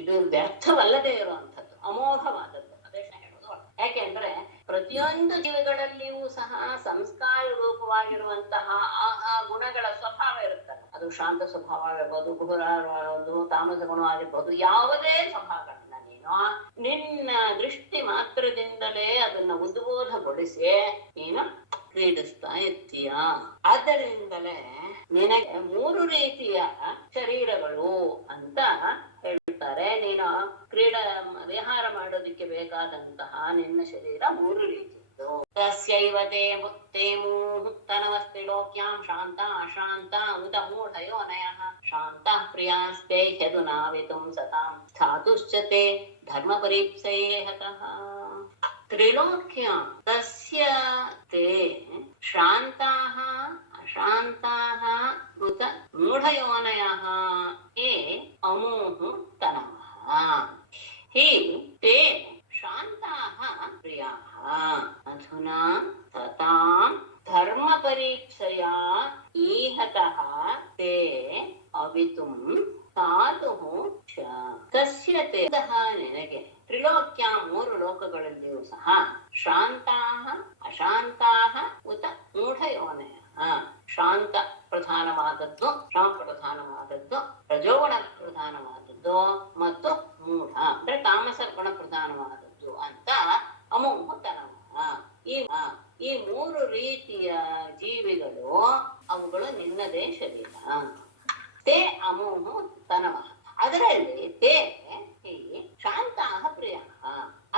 ಇದು ವ್ಯರ್ಥವಲ್ಲದೆ ಇರುವಂಥದ್ದು, ಅಮೋಘವಾದದ್ದು. ಅದೇ ಹೇಳೋದು. ಯಾಕೆಂದ್ರೆ ಪ್ರತಿಯೊಂದು ಜೀವಿಗಳಲ್ಲಿಯೂ ಸಹ ಸಂಸ್ಕಾರ ರೂಪವಾಗಿರುವಂತಹ ಆ ಗುಣಗಳ ಸ್ವಭಾವ ಇರುತ್ತದೆ. ಅದು ಶಾಂತ ಸ್ವಭಾವ ಆಗಿರ್ಬೋದು, ಗುಹುರಾಗಿರ್ಬೋದು, ತಾಮಸ ಗುಣವಾಗಿರ್ಬೋದು, ಯಾವುದೇ ಸ್ವಭಾವಗಳನ್ನ ನೀನು ನಿನ್ನ ದೃಷ್ಟಿ ಮಾತ್ರದಿಂದಲೇ ಅದನ್ನ ಉದ್ಬೋಧಗೊಳಿಸಿ ನೀನು ಕ್ರೀಡಿಸ್ತಾ ಇರ್ತೀಯ. ಆದ್ದರಿಂದಲೇ ನಿನಗೆ 3 ರೀತಿಯ ಶರೀರಗಳು ಅಂತ ಹೇಳ್ತಾರೆ. ನೀನು ವಿಹಾರ ಮಾಡೋದಿಕ್ಕೆ ಬೇಕಾದಂತಹ ನಿನ್ನ ಶರೀರ 3 ರೀತಿಯದ್ದು. ತಸ್ಯೈವ ತೇ ಮೂಹುತ್ತನವಸ್ತಿ ಲೋಕ್ಯಾಂ ಶಾಂತ ಅಶಾಂತ ಉತ ಮೂಢಯೋನಯಃ ಶಾಂತ ಪ್ರಿಯಾಸ್ತೆ ಹ್ಯದುನಾವಿತುಂ ಸತಾಂ ಸ್ಥಾತುಶ್ಚ ತೇ ಧರ್ಮ ಪರೀಪ್ಸಯೇ ಹತಃ. ತ್ರಿಲೋಕ್ಯಾಂ ತಸ್ಯ ತೇ ಶಾಂತಾಃ ಅಶಾಂತಾಃ ಉತ ಮೂಢಯೋನಯಃ ಯೇ ಅಮೂಹು ತನವಃ ಹಿ ತೇ ಶಾಂತಾಃ ಪ್ರಿಯಾಃ ಅಧುನಾ ಸತಾಂ ಧರ್ಮ ಪರೀಕ್ಷೆಯಾ ಈಹತಃ ತೇ ಅವಿತುಂ ಸಾಧುಃ ಚ. ತಸ್ಯ ತೇ ನಿನಗೆ ತ್ರಿಲೋಕ್ಯ 3 ಲೋಕಗಳಲ್ಲಿಯೂ ಸಹ ಶಾಂತಾಃ ಅಶಾಂತಾಃ ಉತ ಮೂಢಯೋನಯ ಶಾಂತ ಪ್ರಧಾನವಾದದ್ದು, ಶ್ರಮ ಪ್ರಧಾನವಾದದ್ದು, ರಜೋಗುಣ ಪ್ರಧಾನವಾದದ್ದು ಮತ್ತು ಮೂಢ ಅಂದ್ರೆ ತಾಮಸ ಗುಣ ಪ್ರಧಾನವಾದದ್ದು ಅಂತ ಅಮೋಘತನವ. ಈ 3 ರೀತಿಯ ಜೀವಿಗಳು ಅವುಗಳು ನಿನ್ನದೇ ಶರೀರ. ತೇ ಅಮೋಹು ತನವ. ಅದರಲ್ಲಿ ತೇ ಶಾಂತಾಃ ಪ್ರಿಯಃ,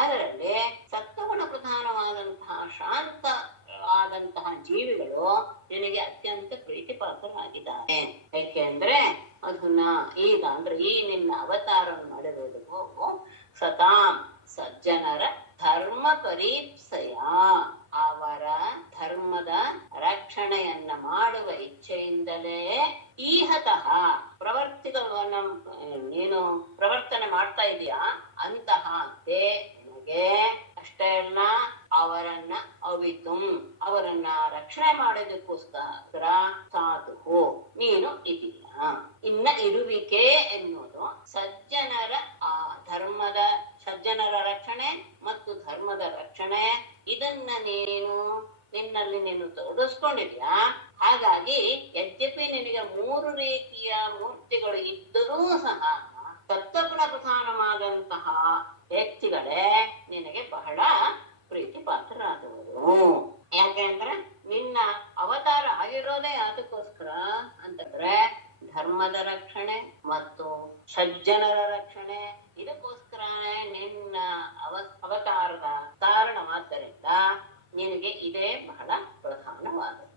ಅದರಲ್ಲಿ ಸತ್ವಗುಣ ಪ್ರಧಾನವಾದಂತಹ ಶಾಂತವಾದಂತಹ ಜೀವಿಗಳು ನಿನಗೆ ಅತ್ಯಂತ ಪ್ರೀತಿಪಾತ್ರರಾಗಿದ್ದಾರೆ. ಯಾಕೆಂದ್ರೆ ಅದನ್ನ ಈಗ ಅಂದ್ರೆ ಈ ನಿನ್ನ ಅವತಾರವನ್ನು ಮಾಡಿರುವುದು ಸತಾಂ ಸಜ್ಜನರ ಧರ್ಮ ಪರೀಪ್ಸಯ, ಅವರ ಧರ್ಮದ ರಕ್ಷಣೆಯನ್ನ ಮಾಡುವ ಇಚ್ಛೆಯಿಂದಲೇ ಈಹತಃ ಪ್ರವರ್ತಿಗಳನ್ನ ನೀನು ಪ್ರವರ್ತನೆ ಮಾಡ್ತಾ ಇದೀಯಾ ಅಂತಹ ನಿನಗೆ ಅಷ್ಟೇ ಅಲ್ಲ ಅವರನ್ನ ಅವಿತು ಅವರನ್ನ ರಕ್ಷಣೆ ಮಾಡೋದಕ್ಕೋಸ್ಕರ ಸಾಧು ನೀನು ಇದೀಯ. ಇನ್ನ ಇರುವಿಕೆ ಎನ್ನುವುದು ಸಜ್ಜನರ ಆ ಧರ್ಮದ ಸಜ್ಜನರ ರಕ್ಷಣೆ ಮತ್ತು ಧರ್ಮದ ರಕ್ಷಣೆ ಇದನ್ನ ನಿನ್ನಲ್ಲಿ ನೀನು ತೊಡಗಿಸ್ಕೊಂಡಿದ್ಯಾ. ಹಾಗಾಗಿ ಯದ್ಯಪಿ ನಿನಗೆ 3 ರೀತಿಯ ಮೂರ್ತಿಗಳು ಇದ್ದರೂ ಸಹ ತತ್ವಗುಣ ಪ್ರಧಾನವಾದಂತಹ ವ್ಯಕ್ತಿಗಳೇ ನಿನಗೆ ಬಹಳ ಪ್ರೀತಿ ಪಾತ್ರರಾದವರು. ಯಾಕೆಂದ್ರೆ ನಿನ್ನ ಅವತಾರ ಆಗಿರೋದೇ ಅದಕ್ಕೋಸ್ಕರ ಅಂತಂದ್ರೆ ಧರ್ಮದ ರಕ್ಷಣೆ ಮತ್ತು ಸಜ್ಜನರ ರಕ್ಷಣೆ. ಇದಕ್ಕೋಸ್ಕರನೇ ನಿನ್ನ ಅವತಾರದ ಕಾರಣವಾದ್ದರಿಂದ ನಿನಗೆ ಇದೇ ಬಹಳ ಪ್ರಧಾನವಾದದ್ದು.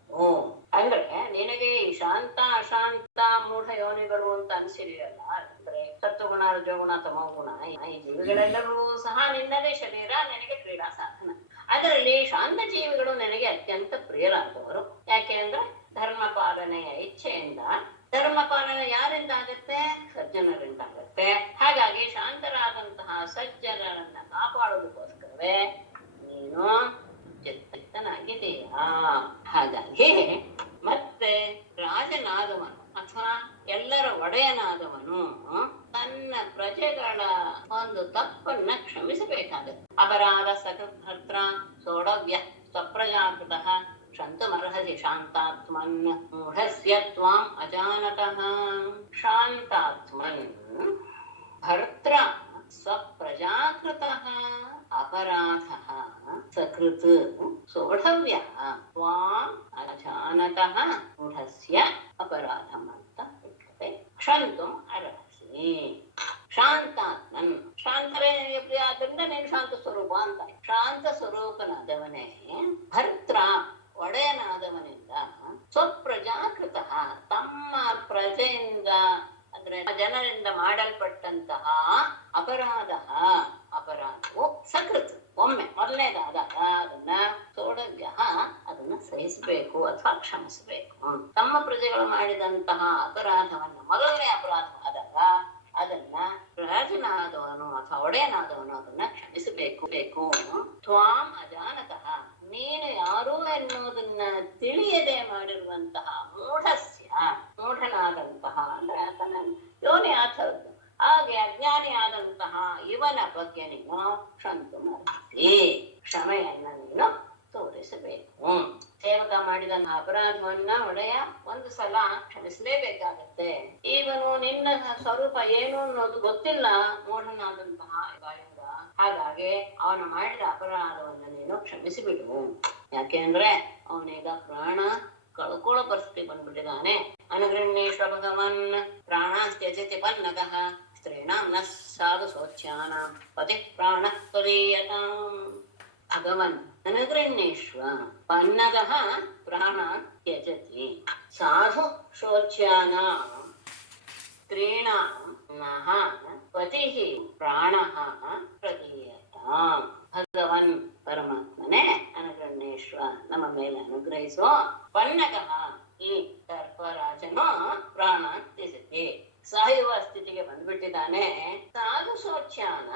ಅಂದ್ರೆ ನಿನಗೆ ಈ ಶಾಂತ ಅಶಾಂತ ಮೂಢ ಯೋನಿಗಳು ಅಂತ ಅನ್ಸಿದೆಯಲ್ಲ, ಅಂದ್ರೆ ಸತ್ವಗುಣ ರಜೋಗುಣ ತಮೋಗುಣ ಈ ಜೀವಿಗಳೆಲ್ಲರೂ ಸಹ ನಿನ್ನದೇ ಶರೀರ, ನಿನಗೆ ಕ್ರೀಡಾ ಸಾಧನ. ಅದರಲ್ಲಿ ಶಾಂತ ಜೀವಿಗಳು ನನಗೆ ಅತ್ಯಂತ ಪ್ರಿಯರಾದವರು. ಯಾಕೆ ಅಂದ್ರೆ ಧರ್ಮ ಪಾಲನೆಯ ಇಚ್ಛೆಯಿಂದ. ಧರ್ಮ ಪಾಲನೆ ಯಾರಿಂದ ಆಗತ್ತೆ? ಸಜ್ಜನರಿಂದ ಆಗತ್ತೆ. ಹಾಗಾಗಿ ಶಾಂತರಾದಂತಹ ಸಜ್ಜನರನ್ನ ಕಾಪಾಡೋದಕ್ಕೋಸ್ಕರವೇ ನೀನು ಚಿತ್ತನಾಗಿದೆಯಾ. ಹಾಗಾಗಿ ಮತ್ತೆ ರಾಜನಾದವನು ಅಥವಾ ಎಲ್ಲರ ಒಡೆಯನಾದವನು ತನ್ನ ಪ್ರಜೆಗಳ ಒಂದು ತಪ್ಪನ್ನ ಕ್ಷಮಿಸಬೇಕಾಗತ್ತೆ. ಅಪರಾಧ ಸಕೃತ್ ಹತ್ರ ಸೋಡವ್ಯ ಸ್ವಪ್ರಜಾಕೃತ ಹಿ ಶಾಂತಾತ್ಮನ್ ಮೂಢಸ್ಯ ತ್ವಾಂ ಅಜಾನತಃ. ಶಾಂತಾತ್ಮನ್ ಭರ್ತ್ರ ಸ್ವಪ್ರಜಾಕೃತಃ ಅಪರಾಧಃ ಸಕೃತ್ ಸೋಢವ್ಯಃ ತ್ವಾಂ ಅಜಾನತಃ ಮೂಢಸ್ಯ ಅಪರಾಧಂ ಅಂತ ಇರ್ತದೆ. ಕ್ಷಂತುಂ ಅರ್ಹಸಿ. ಶಾಂತಾತ್ಮನ್, ಶಾಂತರೇ ಆದ್ರಿಂದ ನೀನು ಶಾಂತ ಸ್ವರೂಪ ಅಂತ. ಶಾಂತ ಸ್ವರೂಪನಾದವನೇ ಭರ್ತ್ರ ಒಡೆಯನಾದವನಿಂದ ಸ್ವಪ್ರಜಾಕೃತ ತಮ್ಮ ಪ್ರಜೆಯಿಂದ ಅಂದ್ರೆ ಜನರಿಂದ ಮಾಡಲ್ಪಟ್ಟಂತಹ ಅಪರಾಧ, ಅಪರಾಧವು ಸಕೃತ್ ಒಮ್ಮೆ ಮೊದಲನೇದಾದಾಗ ಅದನ್ನ ಸೋಡವ್ಯ ಅದನ್ನ ಸಹಿಸಬೇಕು ಅಥವಾ ಕ್ಷಮಿಸಬೇಕು. ತಮ್ಮ ಪ್ರಜೆಗಳು ಮಾಡಿದಂತಹ ಅಪರಾಧವನ್ನ ಮೊದಲನೇ ಅಪರಾಧವಾದಾಗ ಅದನ್ನ ರಾಜನಾದವನು ಅಥವಾ ಒಡೆಯನಾದವನು ಅದನ್ನ ಕ್ಷಮಿಸಬೇಕು. ತ್ವಾಂ ಅಜಾನತಃ ನೀನು ಯಾರು ಎನ್ನುವುದನ್ನ ತಿಳಿಯದೆ ಮಾಡಿರುವಂತಹ ಮೂಢಸ್ಯ, ಮೂಢನಾದಂತಹ ಅಂದ್ರೆ ಆತನ ಯೋನಿ ಆಥರದ್ದು, ಹಾಗೆ ಅಜ್ಞಾನಿಯಾದಂತಹ ಇವನ ಬಗ್ಗೆ ನೀನು ಕ್ಷಂತು ಮಾಡಿಸಿ ಕ್ಷಮೆಯನ್ನ ನೀನು ತೋರಿಸಬೇಕು. ಸೇವಕ ಮಾಡಿದಂತಹ ಅಪರಾಧವನ್ನ ಒಡೆಯ ಒಂದು ಸಲ ಕ್ಷಮಿಸಲೇಬೇಕಾಗತ್ತೆ. ಇವನು ನಿನ್ನ ಸ್ವರೂಪ ಏನು ಅನ್ನೋದು ಗೊತ್ತಿಲ್ಲ ಮೂಢನಾದಂತಹ ಬಾಯಿಂದ, ಹಾಗಾಗಿ ಅವನು ಮಾಡಿದ ಅಪರಾಧವನ್ನ ನೀನು ಕ್ಷಮಿಸಿಬಿಡು. ಯಾಕೆಂದ್ರೆ ಅವನೀಗ ಪ್ರಾಣ ಕಳ್ಕೊಳ್ಳೋ ಪರಿಸ್ಥಿತಿ ಬಂದ್ಬಿಟ್ಟಿದ್ದಾನೆ. ಅನುಗೃಹ್ಣೇಶ್ವ ಭಗವನ್ ಪ್ರಾಣಾಸ್ತ್ಯಜತಿ ಪನ್ನಗಃ ಸ್ತ್ರೀಣಾಂ ನ ಸಾಧು ಶೋಚ್ಯಾನಾಂ ಪತಿ ಪ್ರಾಣ ತ್ವದೀಯತಾಂ. ಭಗವನ್ ಅನುಗೃಹ್ಣೇಶ್ವ ಪನ್ನಗಃ ಪ್ರಾಣಾನ್ ತ್ಯಜತಿ ಸಾಧು ಶೋಚ್ಯಾನಾಂ ಸ್ತ್ರೀಣಾಂ ನಃ ಪತಿಃ ಪ್ರಾಣಃ ಪ್ರದೀಯತಾಂ. ಭಗವನ್ ಪರಮಾತ್ಮನೇ ಅನುಗ್ರಹೇಶ್ವ ನಮ್ಮ ಮೇಲೆ ಅನುಗ್ರಹಿಸೋ. ಪನ್ನಗಃ ಈ ಸರ್ಪರಾಜನು ಪ್ರಾಣ ತ್ಯಜತಿ ಸಾಯುವ ಸ್ಥಿತಿಗೆ ಬಂದ್ಬಿಟ್ಟಿದ್ದಾನೆ. ಸಾಧು ಶೋಚ್ಯಾನ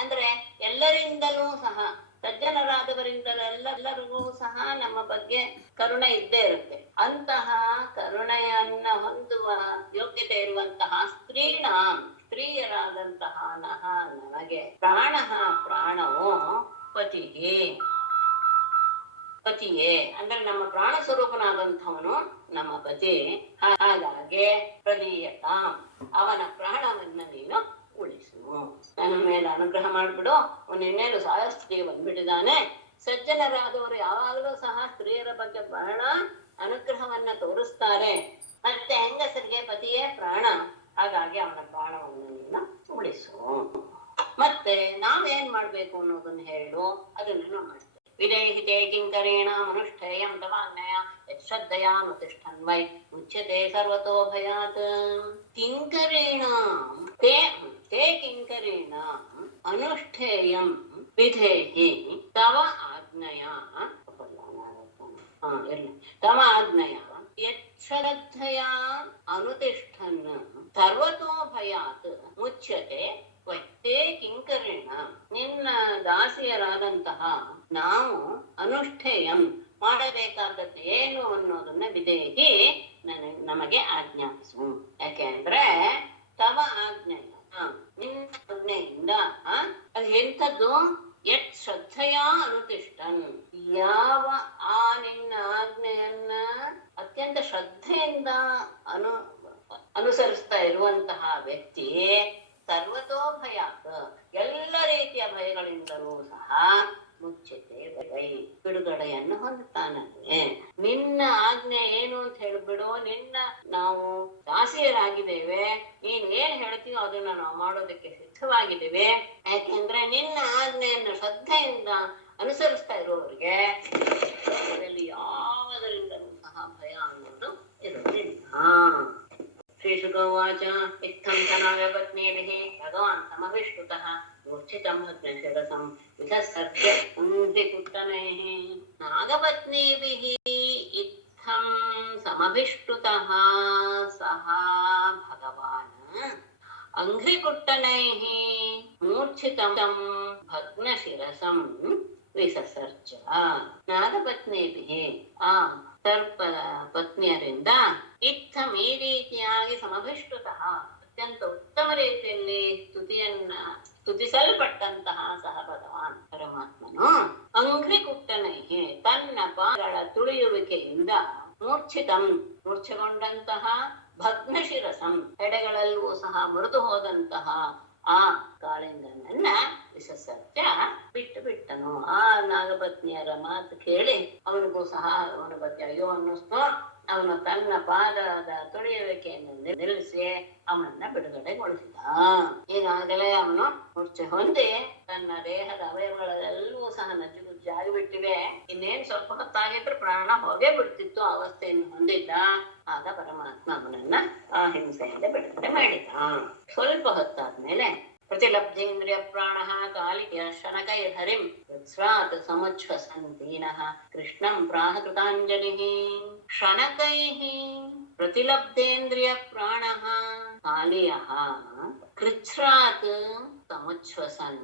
ಅಂದ್ರೆ ಎಲ್ಲರಿಂದಲೂ ಸಹ, ಸಜ್ಜನರಾದವರಿಂದಲೆಲ್ಲರಿಗೂ ಸಹ ನಮ್ಮ ಬಗ್ಗೆ ಕರುಣೆ ಇದ್ದೇ ಇರುತ್ತೆ. ಅಂತಹ ಕರುಣೆಯನ್ನ ಹೊಂದುವ ಯೋಗ್ಯತೆ ಇರುವಂತಹ ಸ್ತ್ರೀಯರಾದಂತಹ ನಮಗೆ ಪ್ರಾಣವು ಪತಿಯೇ ಅಂದ್ರೆ ನಮ್ಮ ಪ್ರಾಣ ಸ್ವರೂಪನಾದಂಥವನು ನಮ್ಮ ಪತಿ. ಹಾಗಾಗಿ ಪ್ರದೀಯತ ಅವನ ಪ್ರಾಣವನ್ನ ನೀನು ಉಳಿಸು, ನನ್ನ ಮೇಲೆ ಅನುಗ್ರಹ ಮಾಡ್ಬಿಡು. ಅವನು ಇನ್ನೇನು ಸಾಯಸ್ಥಿತಿಗೆ ಬಂದ್ಬಿಟ್ಟಿದ್ದಾನೆ. ಸಜ್ಜನರಾದವರು ಯಾವಾಗಲೂ ಸಹ ಸ್ತ್ರೀಯರ ಬಗ್ಗೆ ಬಹಳ ಅನುಗ್ರಹವನ್ನ ತೋರಿಸ್ತಾರೆ. ಮತ್ತೆ ಹೆಂಗಸರಿಗೆ ಪತಿಯೇ ಪ್ರಾಣ, ಹಾಗಾಗಿ ಅವನ ಪ್ರಾಣವನ್ನು ನೀನು ಉಳಿಸು. ಮತ್ತೆ ನಾವೇನ್ ಮಾಡ್ಬೇಕು ಅನ್ನೋದನ್ನ ಹೇಳು, ಅದನ್ನ ನಾವು ಮಾಡ್ತೇವೆ. ವಿದೇಹಿತೆ ಕಿಂಕರೇಣ ಮನುಷ್ಠೇಯಂ ತವಾಜ್ಞಯ ಯಶ್ರದ್ಧಯಾನುತಿಷ್ಠನ್ ವೈ ಮುಚ್ಯತೆ ಸರ್ವತೋ ಭಯಾತ್. ಕಿಂಕರೇಣ ತೇ ಕಿಂಕರೇಣ ಅನುಷ್ಠೇಯಂ ವಿಧೇಹಿ ತವ ಆಜ್ಞಯ ತವ ಆಜ್ಞಯ ಯಚ್ಛ್ರದ್ಧಯ ಅನುತಿಷ್ಠನ್ ಸರ್ವತೋ ಭಯಾತ್ ಮುಚ್ಯತೆ ವೈತೆ ಕಿಂಕರೇಣ. ನಿನ್ನ ದಾಸಿಯರಾದಂತಹ ನಾವು ಅನುಷ್ಠೇಯಂ ಮಾಡಬೇಕಾದದ್ದು ಏನು ಅನ್ನೋದನ್ನ ವಿಧೇಹಿ ನಮಗೆ ಆಜ್ಞಾಪಿಸು. ಯಾಕೆಂದ್ರೆ ತವ ಆಜ್ಞೆಯ ನಿನ್ನ ಆಜ್ಞೆಯಿಂದ ಅದು ಎಂಥದ್ದು? ಯತ್ ಶ್ರದ್ಧೆಯ ಅನುತಿಷ್ಠನ್, ಯಾವ ಆ ನಿನ್ನ ಆಜ್ಞೆಯನ್ನ ಅತ್ಯಂತ ಶ್ರದ್ಧೆಯಿಂದ ಅನುಸರಿಸ್ತಾ ಇರುವಂತಹ ವ್ಯಕ್ತಿ ಸರ್ವತೋ ಭಯಾತ್ ಎಲ್ಲ ರೀತಿಯ ಭಯಗಳಿಂದಲೂ ಸಹ ಮುಚ್ಚತೆ ಬಿಡುಗಡೆಯನ್ನು ಹೊಂದುತ್ತಾನೆ. ನಿನ್ನ ಆಜ್ಞೆ ಏನು ಅಂತ ಹೇಳ್ಬಿಡು. ನಿನ್ನ ನಾವು ದಾಸಿಯರಾಗಿದ್ದೇವೆ, ನೀನ್ ಏನ್ ಹೇಳ್ತೀಯೋ ಅದನ್ನ ನಾವು ಮಾಡೋದಕ್ಕೆ ಸಿದ್ಧವಾಗಿದ್ದೇವೆ. ಯಾಕೆಂದ್ರೆ ನಿನ್ನ ಆಜ್ಞೆಯನ್ನು ಶ್ರದ್ಧೆಯಿಂದ ಅನುಸರಿಸ್ತಾ ಇರುವವರಿಗೆ ಅದರಲ್ಲಿ ಯಾವುದರಿಂದಲೂ ಸಹ ಭಯ ಅನ್ನೋದು ಇರುವುದಿಲ್ಲ. ಶ್ರೀಶುಕವಾಚ ಇತ್ತಂ ತನಾಗಪತ್ನೇಭಿಃ ಭಗವಾನ್ ಸಮವಿಷ್ಣುತಃ ಮೂರ್ಛಿತಂ ಭಗ್ನಶಿರಸಂ ವಿಧಸ್ಸರ್ಜ ಕುಂಭಿಕುಟ್ಟನೈಃ. ನಾಗಪತ್ನೇಭಿಃ ಇತ್ತಂ ಸಮವಿಷ್ಣುತಃ ಸಹ ಭಗವಾನ್ ಅಂಘ್ರಿಕುಟ್ಟನೈಃ ಮೂರ್ಛಿತಂ ಭಗ್ನಶಿರಸಂ ವಿಸಸರ್ಜ. ನಾಗಪತ್ನೇಭಿಃ ಆ ಸರ್ಪ ಪತ್ನಿಯರಿಂದ ಇತ್ತಂ ಈ ರೀತಿಯಾಗಿ ಸಮಭಿಷ್ಟುತಃ ಅತ್ಯಂತ ಉತ್ತಮ ರೀತಿಯಲ್ಲಿ ಸ್ತುತಿಸಲ್ಪಟ್ಟಂತಹ ಸಹ ಭಗವಾನ್ ಪರಮಾತ್ಮನು ಅಂಘ್ರಿಕುಟ್ಟನೈಹಿ ತನ್ನ ಪಾದಗಳ ತುಳಿಯುವಿಕೆಯಿಂದ ಮೂರ್ಛೆಗೊಂಡಂತಹ ಭಗ್ನಶಿರಸಂ ಎಡೆಗಳಲ್ಲೂ ಸಹ ಮುರಿದು ಹೋದಂತಹ ಆ ಕಾಳಿಂಗನನ್ನ ವಿಸರ್ಜ ಬಿಟ್ಟನು. ಆ ನಾಗಪತ್ನಿಯರ ಮಾತು ಕೇಳಿ ಅವನಿಗೂ ಸಹ ಅವನ ಬಗ್ಗೆ ಅಯ್ಯೋ ಅನ್ನಿಸ್ತು. ಅವನು ತನ್ನ ಪಾದದ ತುಳಿಯುವಿಕೆಯನ್ನು ನಿಲ್ಲಿಸಿ ಅವನನ್ನ ಬಿಡುಗಡೆಗೊಳಿಸಿದ. ಈಗಾಗಲೇ ಅವನು ಮೂರ್ಛೆ ಹೊಂದಿ ತನ್ನ ದೇಹದ ಅವಯವಗಳೆಲ್ಲವೂ ಸಹ ನಜ್ಜುಗುಜ್ಜಾಗಿ ಬಿಟ್ಟಿವೆ. ಇನ್ನೇನ್ ಸ್ವಲ್ಪ ಹೊತ್ತಾಗಿದ್ರು ಪ್ರಾಣ ಹೋಗೇ ಬಿಡ್ತಿತ್ತು ಅವಸ್ಥೆಯನ್ನು ಹೊಂದಿದ್ದ. ಆಗ ಪರಮಾತ್ಮ ಅವನನ್ನ ಆ ಹಿಂಸೆಯಿಂದ ಬಿಡುಗಡೆ ಮಾಡಿದ. ಸ್ವಲ್ಪ ಹೊತ್ತಾದ್ಮೇಲೆ ಪ್ರತಿಲಬ್ಧೇಂದ್ರಿಯ ಪ್ರಾಣ ಕಾಲಿಯ ಶನಕೈ ಹರಿಂ ವೃತ್ಸ್ರಾತ್ ಸಮುಚ್ಛ್ವಸಂತೀನಃ ಕೃಷ್ಣಂ ಪ್ರಾಹ ಕೃತಾಂಜಲಿಃ. ಶನಕೈಃ ಪ್ರತಿಲಬ್ಧೇಂದ್ರಿಯ ಪ್ರಾಣ ಕಾಲಿಯಃ ಕೃಚ್ಛ್ರಾತ್ ಸಮುಚ್ಛ್ವಸನ್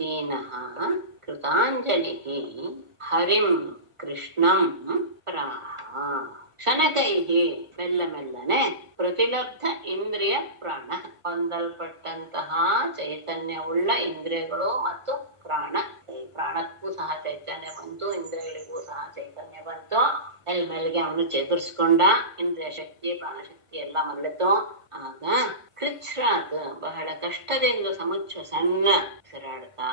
ದೀನಃ ಕೃತಾಂಜಲಿಃ ಹರಿಂ ಕೃಷ್ಣಂ ಪ್ರಾಹ. ಶನಕೈಹಿ ಮೆಲ್ಲ ಮೆಲ್ಲನೆ ಪ್ರತಿಲಬ್ಧ ಇಂದ್ರಿಯ ಪ್ರಾಣ ಹೊಂದಲ್ಪಟ್ಟಂತಹ ಚೈತನ್ಯವುಳ್ಳ ಇಂದ್ರಿಯಗಳು ಮತ್ತು ಪ್ರಾಣಕ್ಕೂ ಸಹ ಚೈತನ್ಯ ಬಂತು, ಇಂದ್ರಿಯಗಳಿಗೂ ಸಹ ಚೈತನ್ಯ ಬಂತು. ಮೆಲ್ಮೆಲ್ಗೆ ಅವನು ಚೇತರಿಸ್ಕೊಂಡ. ಇಂದ್ರಿಯ ಶಕ್ತಿ ಪ್ರಾಣಶಕ್ತಿ ಎಲ್ಲ ಮರಳಿತು. ಆಗ ಕೃಚ್ಛ್ರಾತ್ ಬಹಳ ಕಷ್ಟದಿಂದ ಸಮುಚ್ಛ್ವಸನ್ನ ಉಸಿರಾಡ್ತಾ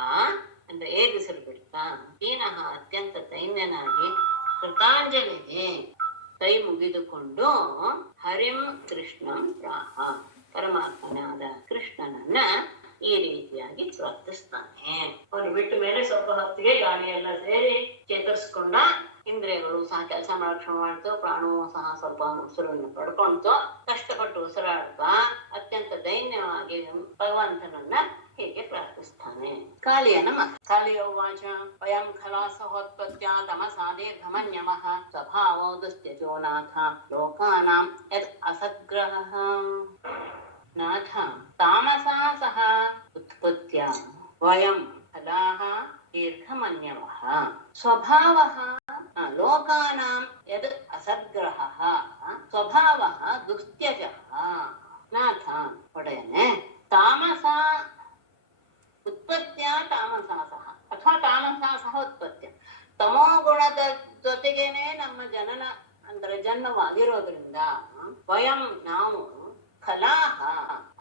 ಅಂದ್ರೆ ಏರಿಸಿರು ಬಿಡ್ತಾ ದೀನಃ ಅತ್ಯಂತ ದೈನ್ಯನಾಗಿ ಕೃತಾಂಜಲಿಗೆ ಕೈ ಮುಗಿದುಕೊಂಡು ಹರಿಂ ಕೃಷ್ಣಂ ಪ್ರಾಹ ಪರಮಾತ್ಮನಾದ ಕೃಷ್ಣನನ್ನ ಈ ರೀತಿಯಾಗಿ ಪ್ರಾರ್ಥಿಸ್ತಾನೆ. ಅವನು ಬಿಟ್ಟ ಮೇಲೆ ಸ್ವಲ್ಪ ಹೊತ್ತಿಗೆ ಗಾಳಿ ಎಲ್ಲ ಸೇರಿ ಚೇತರಿಸ್ಕೊಂಡ. ಇಂದ್ರಿಯಗಳು ಸಹ ಕೆಲಸ ಮಾಡಕ್ಕೆ ಶುರು ಮಾಡ್ತು. ಪ್ರಾಣವೂ ಸಹ ಸ್ವಲ್ಪ ಉಸಿರನ್ನು ಪಡ್ಕೊಂತು. ಕಷ್ಟಪಟ್ಟು ಉಸಿರಾಡ್ತಾ ಅತ್ಯಂತ ದೈನ್ಯವಾಗಿ ಭಗವಂತನನ್ನ ಹೀಗೆ ಪ್ರಾರ್ಥಿಸ್ತಾನೆ. ಕಾಳಿಯ ನಮಃ. ಕಾಳಿಯ ಉವಾಚ ವಯಂ ಖಲಾಸಹೋತ್ಪತ್ತ್ಯಾ ತಮಸಾ ದೀರ್ಘಮನ್ಯಮಃ ಸ್ವಭಾವೋ ದುಸ್ತ್ಯಜೋ ನಾಥ ಲೋಕಾನಾಂ ಯದ್ ಅಸದ್ಗ್ರಹಃ. ನಾಥ ತಾಮಸಾ ಸಹ ಉತ್ಪತ್ತ್ಯಾ ವಯಂ ಖಲಾಃ ದೀರ್ಘಮನ್ಯಮಃ ಸ್ವಭಾವಃ ಲೋಕಾನಾಂ ಯದ್ ಅಸದ್ಗ್ರಹಃ ಸ್ವಭಾವಃ ದುಸ್ತ್ಯಜಃ. ನಾಥ ಒಡೆಯನೆ ತಾಮಸ ಉತ್ಪತ್ತ್ಯ ತಾಮಸಾ ಸಹ ಅಥವಾ ತಾಮಸಾ ಸಹ ಉತ್ಪತ್ತ್ಯ ತಮೋ ಗುಣದ ಜೊತೆಗೇನೆ ನಮ್ಮ ಜನನ ಅಂದ್ರೆ ಜನ್ಮವಾಗಿರೋದ್ರಿಂದ ವಯಂ ನಾವು ಖಲಾಹ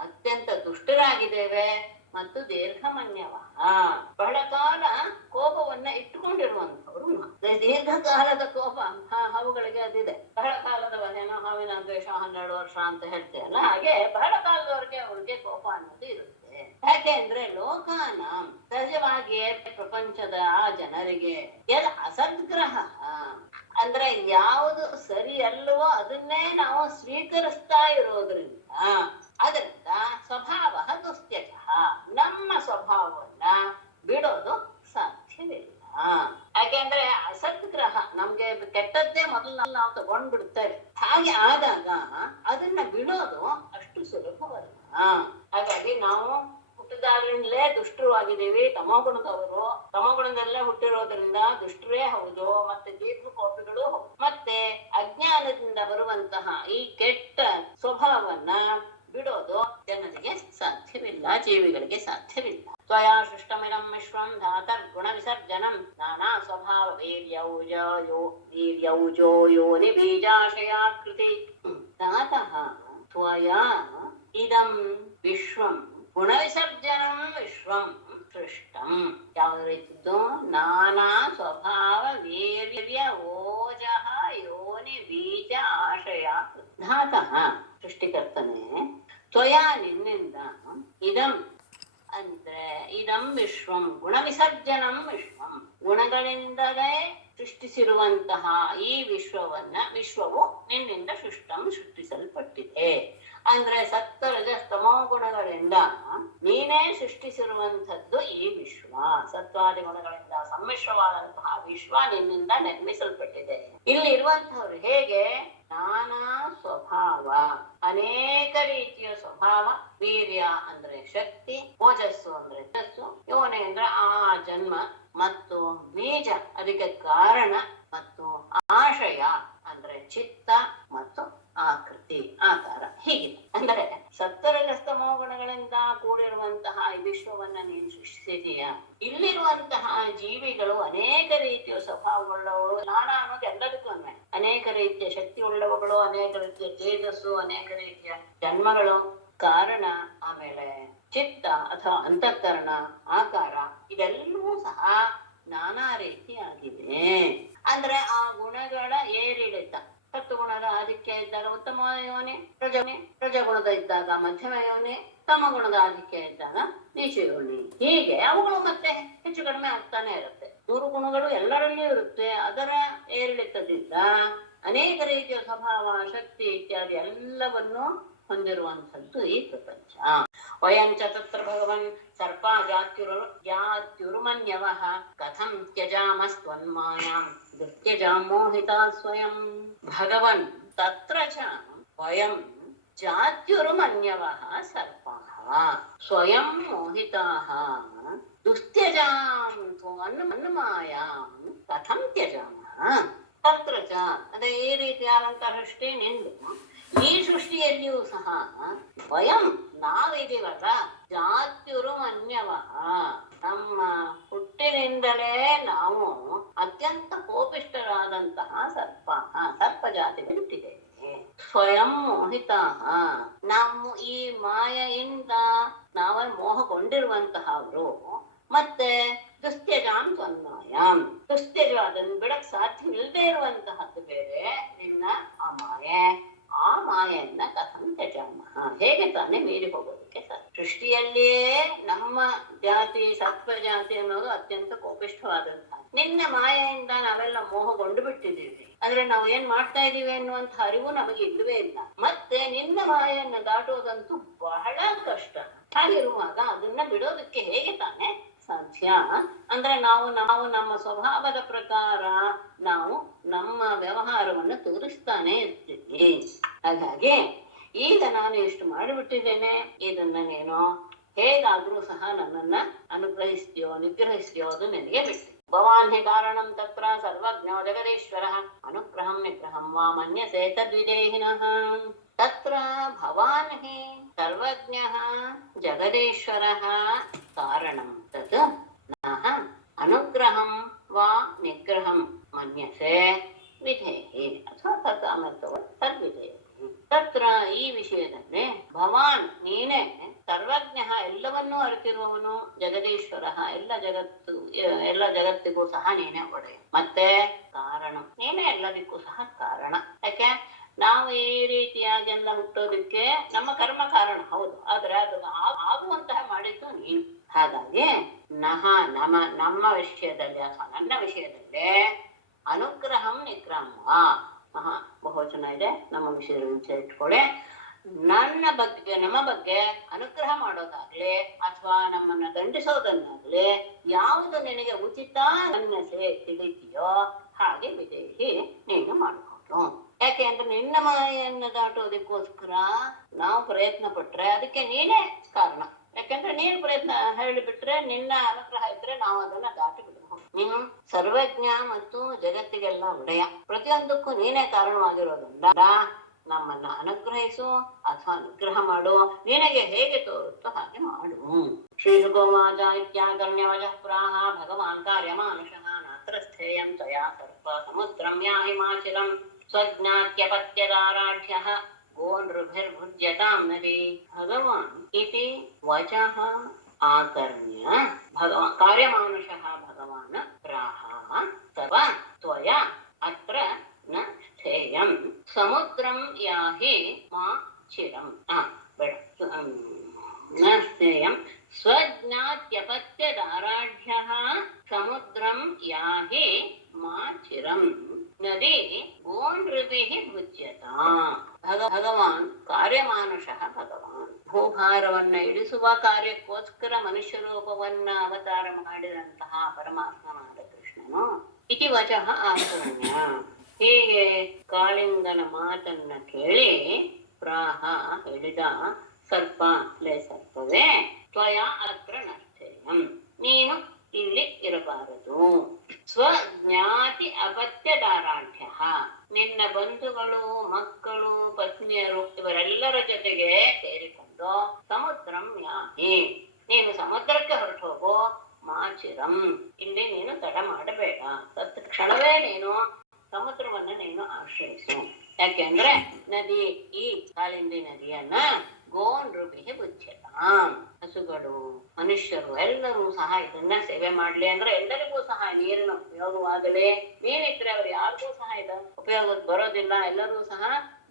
ಅತ್ಯಂತ ದುಷ್ಟರಾಗಿದ್ದೇವೆ ಮತ್ತು ದೀರ್ಘಮನ್ಯವ ಬಹಳ ಕಾಲ ಕೋಪವನ್ನ ಇಟ್ಟುಕೊಂಡಿರುವಂತವ್ರು. ದೀರ್ಘಕಾಲದ ಕೋಪ ಹಾವುಗಳಿಗೆ ಅದಿದೆ. ಬಹಳ ಕಾಲದವನೇನೋ ಹಾವಿನ ದ್ವೇಷ 12 ವರ್ಷ ಅಂತ ಹೇಳ್ತೇವಲ್ಲ, ಹಾಗೆ ಬಹಳ ಕಾಲದವರೆಗೆ ಅವ್ರಿಗೆ ಕೋಪ ಅನ್ನೋದು ಇರುತ್ತೆ. ಯಾಕೆ ಅಂದ್ರೆ ಲೋಕಾನ ಸಹಜವಾಗಿಯೇ ಪ್ರಪಂಚದ ಆ ಜನರಿಗೆ ಎಲ್ ಅಸದ್ಗ್ರಹ ಅಂದ್ರೆ ಯಾವುದು ಸರಿ ಅಲ್ಲವೋ ಅದನ್ನೇ ನಾವು ಸ್ವೀಕರಿಸ್ತಾ ಇರೋದ್ರಿಂದ ಅದರಿಂದ ಸ್ವಭಾವ ದುಸ್ತ್ಯಜ ನಮ್ಮ ಸ್ವಭಾವವನ್ನ ಬಿಡೋದು ಸಾಧ್ಯವಿಲ್ಲ. ಯಾಕೆಂದ್ರೆ ಅಸದ್ಗ್ರಹ ನಮ್ಗೆ ಕೆಟ್ಟದ್ದೇ ಮೊದಲು ನಾವು ತಗೊಂಡ್ಬಿಡ್ತೇವೆ. ಹಾಗೆ ಆದಾಗ ಅದನ್ನ ಬಿಡೋದು ಅಷ್ಟು ಸುಲಭವಲ್ಲ. ಹಾಗಾಗಿ ನಾವು ಹುಟ್ಟಿದಾಗಲಿಂದಲೇ ದುಷ್ಟರು ಆಗಿದ್ದೀವಿ. ತಮೋಗುಣದವರು ತಮೋಗುಣದಲ್ಲೇ ಹುಟ್ಟಿರೋದ್ರಿಂದ ದುಷ್ಟರೇ ಹೌದು, ಮತ್ತೆ ದೀರ್ಘಕೋಪಿಗಳು ಮತ್ತೆ ಅಜ್ಞಾನದಿಂದ ಬರುವಂತಹ ಈ ಕೆಟ್ಟ ಸ್ವಭಾವವನ್ನ ಬಿಡೋದು ಜನರಿಗೆ ಸಾಧ್ಯವಿಲ್ಲ, ಜೀವಿಗಳಿಗೆ ಸಾಧ್ಯವಿಲ್ಲ. ತ್ವಯಾ ಸೃಷ್ಟಮಿದಂ ವಿಶ್ವಂ ಧಾತರ್ಗುಣ ವಿಸರ್ಜನಂ ನಾನಾ ಸ್ವಭಾವ ವೀರ್ಯೌಜೋ ಯೋನಿ ಬೀಜಾಶಯಾಕೃತಿ. ಧಾತಃ ತ್ವಯಾ ಇದಂ ವಿಶ್ವಂ ಗುಣ ವಿಸರ್ಜನಂ ವಿಶ್ವಂ ಸೃಷ್ಟಂ. ಯಾವ ರೀತಿದ್ದು? ನಾನಾ ಸ್ವಭಾವ ವೀರ್ಯ ಓಜಃ ಯೋನಿ ಬೀಜ ಆಶಯ. ಧಾತಃ ಸೃಷ್ಟಿಕರ್ತನೆ, ತ್ವಯಾ ನಿನ್ನಿಂದ, ಇದಂ ಅಂದ್ರೆ ಇದಂ ವಿಶ್ವಂ ಗುಣ ವಿಸರ್ಜನಂ ವಿಶ್ವಂ ಗುಣಗಳಿಂದಲೇ ಸೃಷ್ಟಿಸಿರುವಂತಹ ಈ ವಿಶ್ವವು ನಿನ್ನಿಂದ ಸೃಷ್ಟಿಸಲ್ಪಟ್ಟಿದೆ. ಅಂದ್ರೆ ಸತ್ವ ರಜಸ್ತಮೋ ಗುಣಗಳಿಂದ ನೀನೇ ಸೃಷ್ಟಿಸಿರುವಂತದ್ದು ಈ ವಿಶ್ವ. ಸತ್ವಾದಿ ಗುಣಗಳಿಂದ ಸಮ್ಮಿಶ್ರವಾದಂತಹ ವಿಶ್ವ ನಿನ್ನಿಂದ ನಿರ್ಮಿಸಲ್ಪಟ್ಟಿದೆ. ಇಲ್ಲಿ ಇರುವಂತಹವ್ರು ಹೇಗೆ? ನಾನಾ ಸ್ವಭಾವ, ಅನೇಕ ರೀತಿಯ ಸ್ವಭಾವ. ವೀರ್ಯ ಅಂದ್ರೆ ಶಕ್ತಿ, ಓಜಸ್ಸು ಅಂದ್ರೆ ಯಶಸ್ಸು, ಯೋನಿ ಅಂದ್ರೆ ಆ ಜನ್ಮ, ಮತ್ತು ಬೀಜ ಅದಕ್ಕೆ ಕಾರಣ, ಮತ್ತು ಆಶಯ ಅಂದ್ರೆ ಚಿತ್ತ ಮತ್ತು ಆಕೃತಿ, ಆಕಾರ ಹೀಗಿದೆ. ಅಂದರೆ ಸತ್ವರಜಸ್ತಮೋ ಗುಣಗಳಿಂದ ಕೂಡಿರುವಂತಹ ಈ ವಿಶ್ವವನ್ನ ನೀನು ಸೃಷ್ಟಿಸಿದೀಯ. ಇಲ್ಲಿರುವಂತಹ ಜೀವಿಗಳು ಅನೇಕ ರೀತಿಯ ಸ್ವಭಾವವುಳ್ಳವಳು. ನಾನಾ ಅನ್ನೋದು ಎಲ್ಲದಕ್ಕೂ ಅನೇಕ ರೀತಿಯ ಶಕ್ತಿ ಉಳ್ಳವುಗಳು, ಅನೇಕ ರೀತಿಯ ತೇಜಸ್ಸು, ಅನೇಕ ರೀತಿಯ ಜನ್ಮಗಳು, ಕಾರಣ, ಆಮೇಲೆ ಚಿತ್ತ ಅಥವಾ ಅಂತಃಕರಣ, ಆಕಾರ, ಇದೆಲ್ಲವೂ ಸಹ ನಾನಾ ರೀತಿಯಾಗಿದೆ. ಅಂದ್ರೆ ಆ ಗುಣಗಳ ಏರಿಳಿತ. ಸತ್ವಗುಣದ ಆಧಿಕ್ಯ ಇದ್ದಾಗ ಉತ್ತಮ ಯೋನಿ, ರಜಗುಣದ ಇದ್ದಾಗ ಮಧ್ಯಮ ಯೋನಿ, ತಮ ಗುಣದ ಆಧಿಕ್ಯ ಇದ್ದಾಗ ನೀಚ ಯೋನಿ. ಹೀಗೆ ಅವುಗಳು ಮತ್ತೆ ಹೆಚ್ಚು ಕಡಿಮೆ ಆಗ್ತಾನೆ ಇರುತ್ತೆ. 3 ಗುಣಗಳು ಎಲ್ಲರಲ್ಲಿಯೂ ಇರುತ್ತೆ. ಅದರ ಏರಿಳಿತದಿಂದ ಅನೇಕ ರೀತಿಯ ಸ್ವಭಾವ, ಶಕ್ತಿ ಇತ್ಯಾದಿ ಎಲ್ಲವನ್ನು ಹೊಂದಿರುವಂಥದ್ದು ಈ ಪ್ರಪಂಚ. ವಯಂಚ ತತ್ರ ಭಗವನ್ ಸರ್ಪ ಜಾತ್ಯುರ್ಮನ್ಯವಃ ಕಥಂ ತ್ಯಜಾಮಸ್ತ್ವನ್ಮಾಯಾಂ ದುರ್ತ್ಯಜಾಂ ಮೋಹಿತಾ ಸ್ವಯಂ. ಭಗವನ್ ತತ್ರ ಚ ವಯಂ ಜಾತ್ಯುರ್ಮನ್ಯವಃ ಸರ್ಪಾಃ ಸ್ವಯಂ ಮೋಹಿತಾಃ ದುಸ್ತ್ಯಜಾಂ ತ್ವನ್ಮಾಯಾಂ ಕಥಂ ತ್ಯಜಾಮಃ. ತತ್ರ ಚ ಅದೇ ಈ ರೀತಿಯಾದಂತಹ ಸೃಷ್ಟಿ ನಿಂದು. ಈ ಸೃಷ್ಟಿಯಲ್ಲಿಯೂ ಸಹ ವಯಂ ನಾವಿದೀವಲ್ಲ, ಜಾತ್ಯುರ್ಮನ್ಯವಃ ನಮ್ಮ ಹುಟ್ಟಿನಿಂದಲೇ ನಾವು ಅತ್ಯಂತ ಕೋಪಿಷ್ಠರಾದಂತಹ ಸರ್ಪ ಜಾತಿಗಳು ಹುಟ್ಟಿದ್ದೇವೆ. ಸ್ವಯಂ ಮೋಹಿತಾಃ ನಾವು ಈ ಮಾಯೆಯಿಂದ ನಾವೇ ಮೋಹಗೊಂಡಿರುವಂತಹವರು. ಮತ್ತೆ ದುಸ್ತ್ಯಜಾಂ ತ್ವನ್ಮಾಯಾಂ, ದುಸ್ತ್ಯಜ ಅದನ್ನು ಬಿಡಕ್ ಸಾಧ್ಯ ಇಲ್ಲದೆ ಇರುವಂತಹದ್ದು ಬೇರೆ ನಿನ್ನ ಆ ಮಾಯೆ. ಆ ಮಾಯೆಯನ್ನ ಕಥಂ ತ್ಯಜಾಮಃ, ಹೇಗೆ ತಾನೇ ಮೀರಿ ಹೋಗೋದಕ್ಕೆ ಸಾಧ್ಯ? ಸೃಷ್ಟಿಯಲ್ಲಿಯೇ ನಮ್ಮ ಜಾತಿ ಸತ್ವ ಜಾತಿ ಅನ್ನೋದು ಅತ್ಯಂತ ಕೋಪಿಷ್ಠವಾದಂತಹ. ನಿನ್ನ ಮಾಯೆಯಿಂದ ನಾವೆಲ್ಲ ಮೋಹಗೊಂಡು ಬಿಟ್ಟಿದ್ದೀವಿ. ಅಂದ್ರೆ ನಾವು ಏನ್ ಮಾಡ್ತಾ ಇದೀವಿ ಅನ್ನುವಂಥ ಅರಿವು ನಮಗೆ ಇಲ್ಲವೇ ಇಲ್ಲ. ಮತ್ತೆ ನಿನ್ನ ಮಾಯೆಯನ್ನು ದಾಟುವುದಂತೂ ಬಹಳ ಕಷ್ಟ. ಹಾಗಿರುವಾಗ ಅದನ್ನ ಬಿಡೋದಕ್ಕೆ ಹೇಗೆ ತಾನೇ ಸಾಧ್ಯ? ಅಂದ್ರೆ ನಾವು ನಮ್ಮ ಸ್ವಭಾವದ ಪ್ರಕಾರ ನಾವು ನಮ್ಮ ವ್ಯವಹಾರವನ್ನು ತೋರಿಸ್ತಾನೆ ಇರ್ತೀವಿ. ಹಾಗಾಗಿ ಈಗ ನಾನು ಇಷ್ಟು ಮಾಡಿಬಿಟ್ಟಿದ್ದೇನೆ, ಇದನ್ನ ನೀನು ಹೇಗಾದ್ರೂ ಸಹ ನನ್ನನ್ನ ಅನುಗ್ರಹಿಸ್ತೀಯೋ ನಿಗ್ರಹಿಸ್ತೀಯೋ ಅದು ನಿನಗೆ ಬಿಟ್ಟು. ಭವಾನ್ ಹಿ ಕಾರಣಂ ತತ್ರ ಸರ್ವಜ್ಞೋ ಜಗದೀಶ್ವರಃ ಅನುಗ್ರಹಂ ನಿಗ್ರಹಂ ವಾ ಮನ್ಯಸೇ ತದ್ವಿದೇಹಿನಃ. ತತ್ರ ಭವಾನ್ ಹಿ ಸರ್ವಜ್ಞಃ ಜಗದೀಶ್ವರಃ ಕಾರಣಂ ತತ್ ನಃ ಅನುಗ್ರಹಂ ವಾ ನಿಗ್ರಹಂ ಮನ್ಯಸೇ ವಿಧೇಹಿ ಅಥವಾ ತದ್ವಿಧೇಹಿ. ತತ್ರ ಈ ವಿಷಯದಲ್ಲಿ ಭವಾನ್ ನೀನೇ ಸರ್ವಜ್ಞ ಎಲ್ಲವನ್ನೂ ಅರಿತಿರುವವನು, ಜಗದೀಶ್ವರ ಎಲ್ಲ ಜಗತ್ತಿಗೂ ಸಹ ನೀನೇ ಒಡೆಯ. ಮತ್ತೆ ಕಾರಣ ನೀನೇ ಎಲ್ಲದಕ್ಕೂ ಸಹ ಕಾರಣ. ಯಾಕೆ ನಾವು ಈ ರೀತಿಯಾಗಿ ಎಲ್ಲ ಹುಟ್ಟೋದಕ್ಕೆ ನಮ್ಮ ಕರ್ಮ ಕಾರಣ ಹೌದು, ಆದ್ರೆ ಅದು ಆಗುವಂತಹ ಮಾಡಿದ್ದು ನೀನು. ಹಾಗಾಗಿ ನಮ್ಮ ವಿಷಯದಲ್ಲಿ ಅಥವಾ ನನ್ನ ವಿಷಯದಲ್ಲಿ ಅನುಗ್ರಹಂ ನಿಗ್ರಹಂ ಬಹುವಚನ ಇದೆ, ನಮ್ಮ ವಿಷಯದಲ್ಲಿ ಇಟ್ಕೊಳ್ಳಿ. ನಮ್ಮ ಬಗ್ಗೆ ಅನುಗ್ರಹ ಮಾಡೋದಾಗ್ಲಿ ಅಥವಾ ನಮ್ಮನ್ನ ದಂಡಿಸೋದನ್ನಾಗ್ಲಿ ಯಾವುದು ನಿನಗೆ ಉಚಿತ ಅನ್ನಸೆ ತಿಳಿತೀಯೋ ಹಾಗೆ ವಿದೇಹಿ ನೀನು ಮಾಡಬಹುದು. ಯಾಕೆ ಅಂದ್ರೆ ನಿನ್ನ ಮಾಯೆಯನ್ನು ದಾಟೋದಕ್ಕೋಸ್ಕರ ನಾವು ಪ್ರಯತ್ನ ಪಟ್ರೆ ಅದಕ್ಕೆ ನೀನೇ ಕಾರಣ. ಯಾಕಂದ್ರೆ ನೀನು ಪ್ರಯತ್ನ ಹೇಳಿಬಿಟ್ರೆ, ನಿನ್ನ ಅನುಗ್ರಹ ಇದ್ರೆ ನಾವು ಅದನ್ನ ದಾಟಿ ಬಿಡಬಹುದು. ನೀನು ಸರ್ವಜ್ಞ ಮತ್ತು ಜಗತ್ತಿಗೆಲ್ಲ ಒಡೆಯ, ಪ್ರತಿಯೊಂದಕ್ಕೂ ನೀನೇ ಕಾರಣವಾಗಿರೋದ್ರಿಂದ ನಮ್ಮನ್ನ ಅನುಗ್ರಹಿಸು ಅಥವಾ ನಿಗ್ರಹ ಮಾಡು, ನಿನಗೆ ಹೇಗೆ ತೋರುತ್ತೋ ಹಾಗೆ ಮಾಡು. ಶ್ರೀ ಶುಕೋವಾಚ ಇತ್ಯಾಕರ್ಣ್ಯವಚ ಪ್ರಾಹ ಭಗವಾನ್ ಕಾರ್ಯಮಾನುಷಃ ನಾತ್ರ ಸ್ಥೇಯಂ ತ್ವಯಾ ಸರ್ಪ ಸಮುದ್ರಂ ಯಾಹಿಮಾಚಿಲಂ ಸ್ವಜ್ಞಾತ್ಯಪತ್ಯದಾರಾಢ್ಯಃ ಗೋನೃಭಿರ್ಭುಜ್ಯತಾಂ ನದಿ. ಭಗವಾನ್ ಇತಿ ವಚಃ ಆಕರ್ಣ್ಯ ಭಗವಾನ್ ಕಾರ್ಯಮಾನುಷಃ ಭಗವಾನ್ ಪ್ರಾಹ ತವ ತ್ವಯಾ ಅತ್ರ ನ ಸ್ಥೇಯಂ ಸಮುದ್ರಂ ಯಾಹಿ ಮಾ ಚಿರಂ ನ ಸ್ಥೇಯಂ ಸ್ವಜ್ಞಾತ್ಯಪತ್ಯದಾರಾಢ್ಯಃ ಸಮುದ್ರಂ ಯಾಹಿ ಮಾ ಚಿರಂ ನದಿ ಗೋನೃಭಿಃ ಭುಜ್ಯತಾಂ. ಭಗವಾನ್ ಕಾರ್ಯಮಾನುಷಃ ಭಗವಾನ್ ಭೂಭಾರವನ್ನ ಇಳಿಸುವ ಕಾರ್ಯಕ್ಕೋಸ್ಕರ ಮನುಷ್ಯ ರೂಪವನ್ನ ಅವತಾರ ಮಾಡಿದಂತಹ ಪರಮಾತ್ಮನಾದ ಕೃಷ್ಣನು ಇತಿ ವಚಃ ಆಕರ್ಣ್ಯ ಹೀಗೆ ಕಾಳಿಂಗನ ಮಾತನ್ನ ಕೇಳಿ ಪ್ರಾಹ ಹೇಳಿದ ಸರ್ಪ ಸರ್ಪವೇ ತ್ವಯಾ ಅತ್ರ ನಸ್ಥೇಯಂ ನೀನು ಇಲ್ಲಿ ಇರಬಾರದು. ಸ್ವಜ್ಞಾತಿ ಅಪತ್ಯದಾರಾಢ್ಯ, ನಿನ್ನ ಬಂಧುಗಳು, ಮಕ್ಕಳು, ಪತ್ನಿಯರು ಇವರೆಲ್ಲರ ಜೊತೆಗೆ ಸೇರಿಕೊಂಡು ಸಮುದ್ರಂ ಯಾಹಿ, ನೀನು ಸಮುದ್ರಕ್ಕೆ ಹೊರಟು ಹೋಗು. ಮಾಚಿರಂ, ಇಲ್ಲಿ ನೀನು ತಡ ಮಾಡಬೇಡ, ತತ್ಕ್ಷಣವೇ ನೀನು ಸಮುದ್ರವನ್ನ ನೀನು ಆಶ್ರಯಿಸು. ಯಾಕೆಂದ್ರೆ ನದಿ, ಈ ಕಾಳಿಂದಿ ನದಿಯನ್ನ ಗೋನೃಭಿಃ ಬುಧ್ಯತಾಂ, ಹಸುಗಳು, ಮನುಷ್ಯರು ಎಲ್ಲರೂ ಸಹ ಇದನ್ನ ಸೇವೆ ಮಾಡ್ಲಿ. ಅಂದ್ರೆ ಎಲ್ಲರಿಗೂ ಸಹ ನೀರಿನ ಉಪಯೋಗವಾಗಲಿ. ನೀರಿದ್ರೆ ಅವ್ರು ಯಾರಿಗೂ ಸಹ ಇದು ಉಪಯೋಗಕ್ಕೆ ಬರೋದಿಲ್ಲ, ಎಲ್ಲರೂ ಸಹ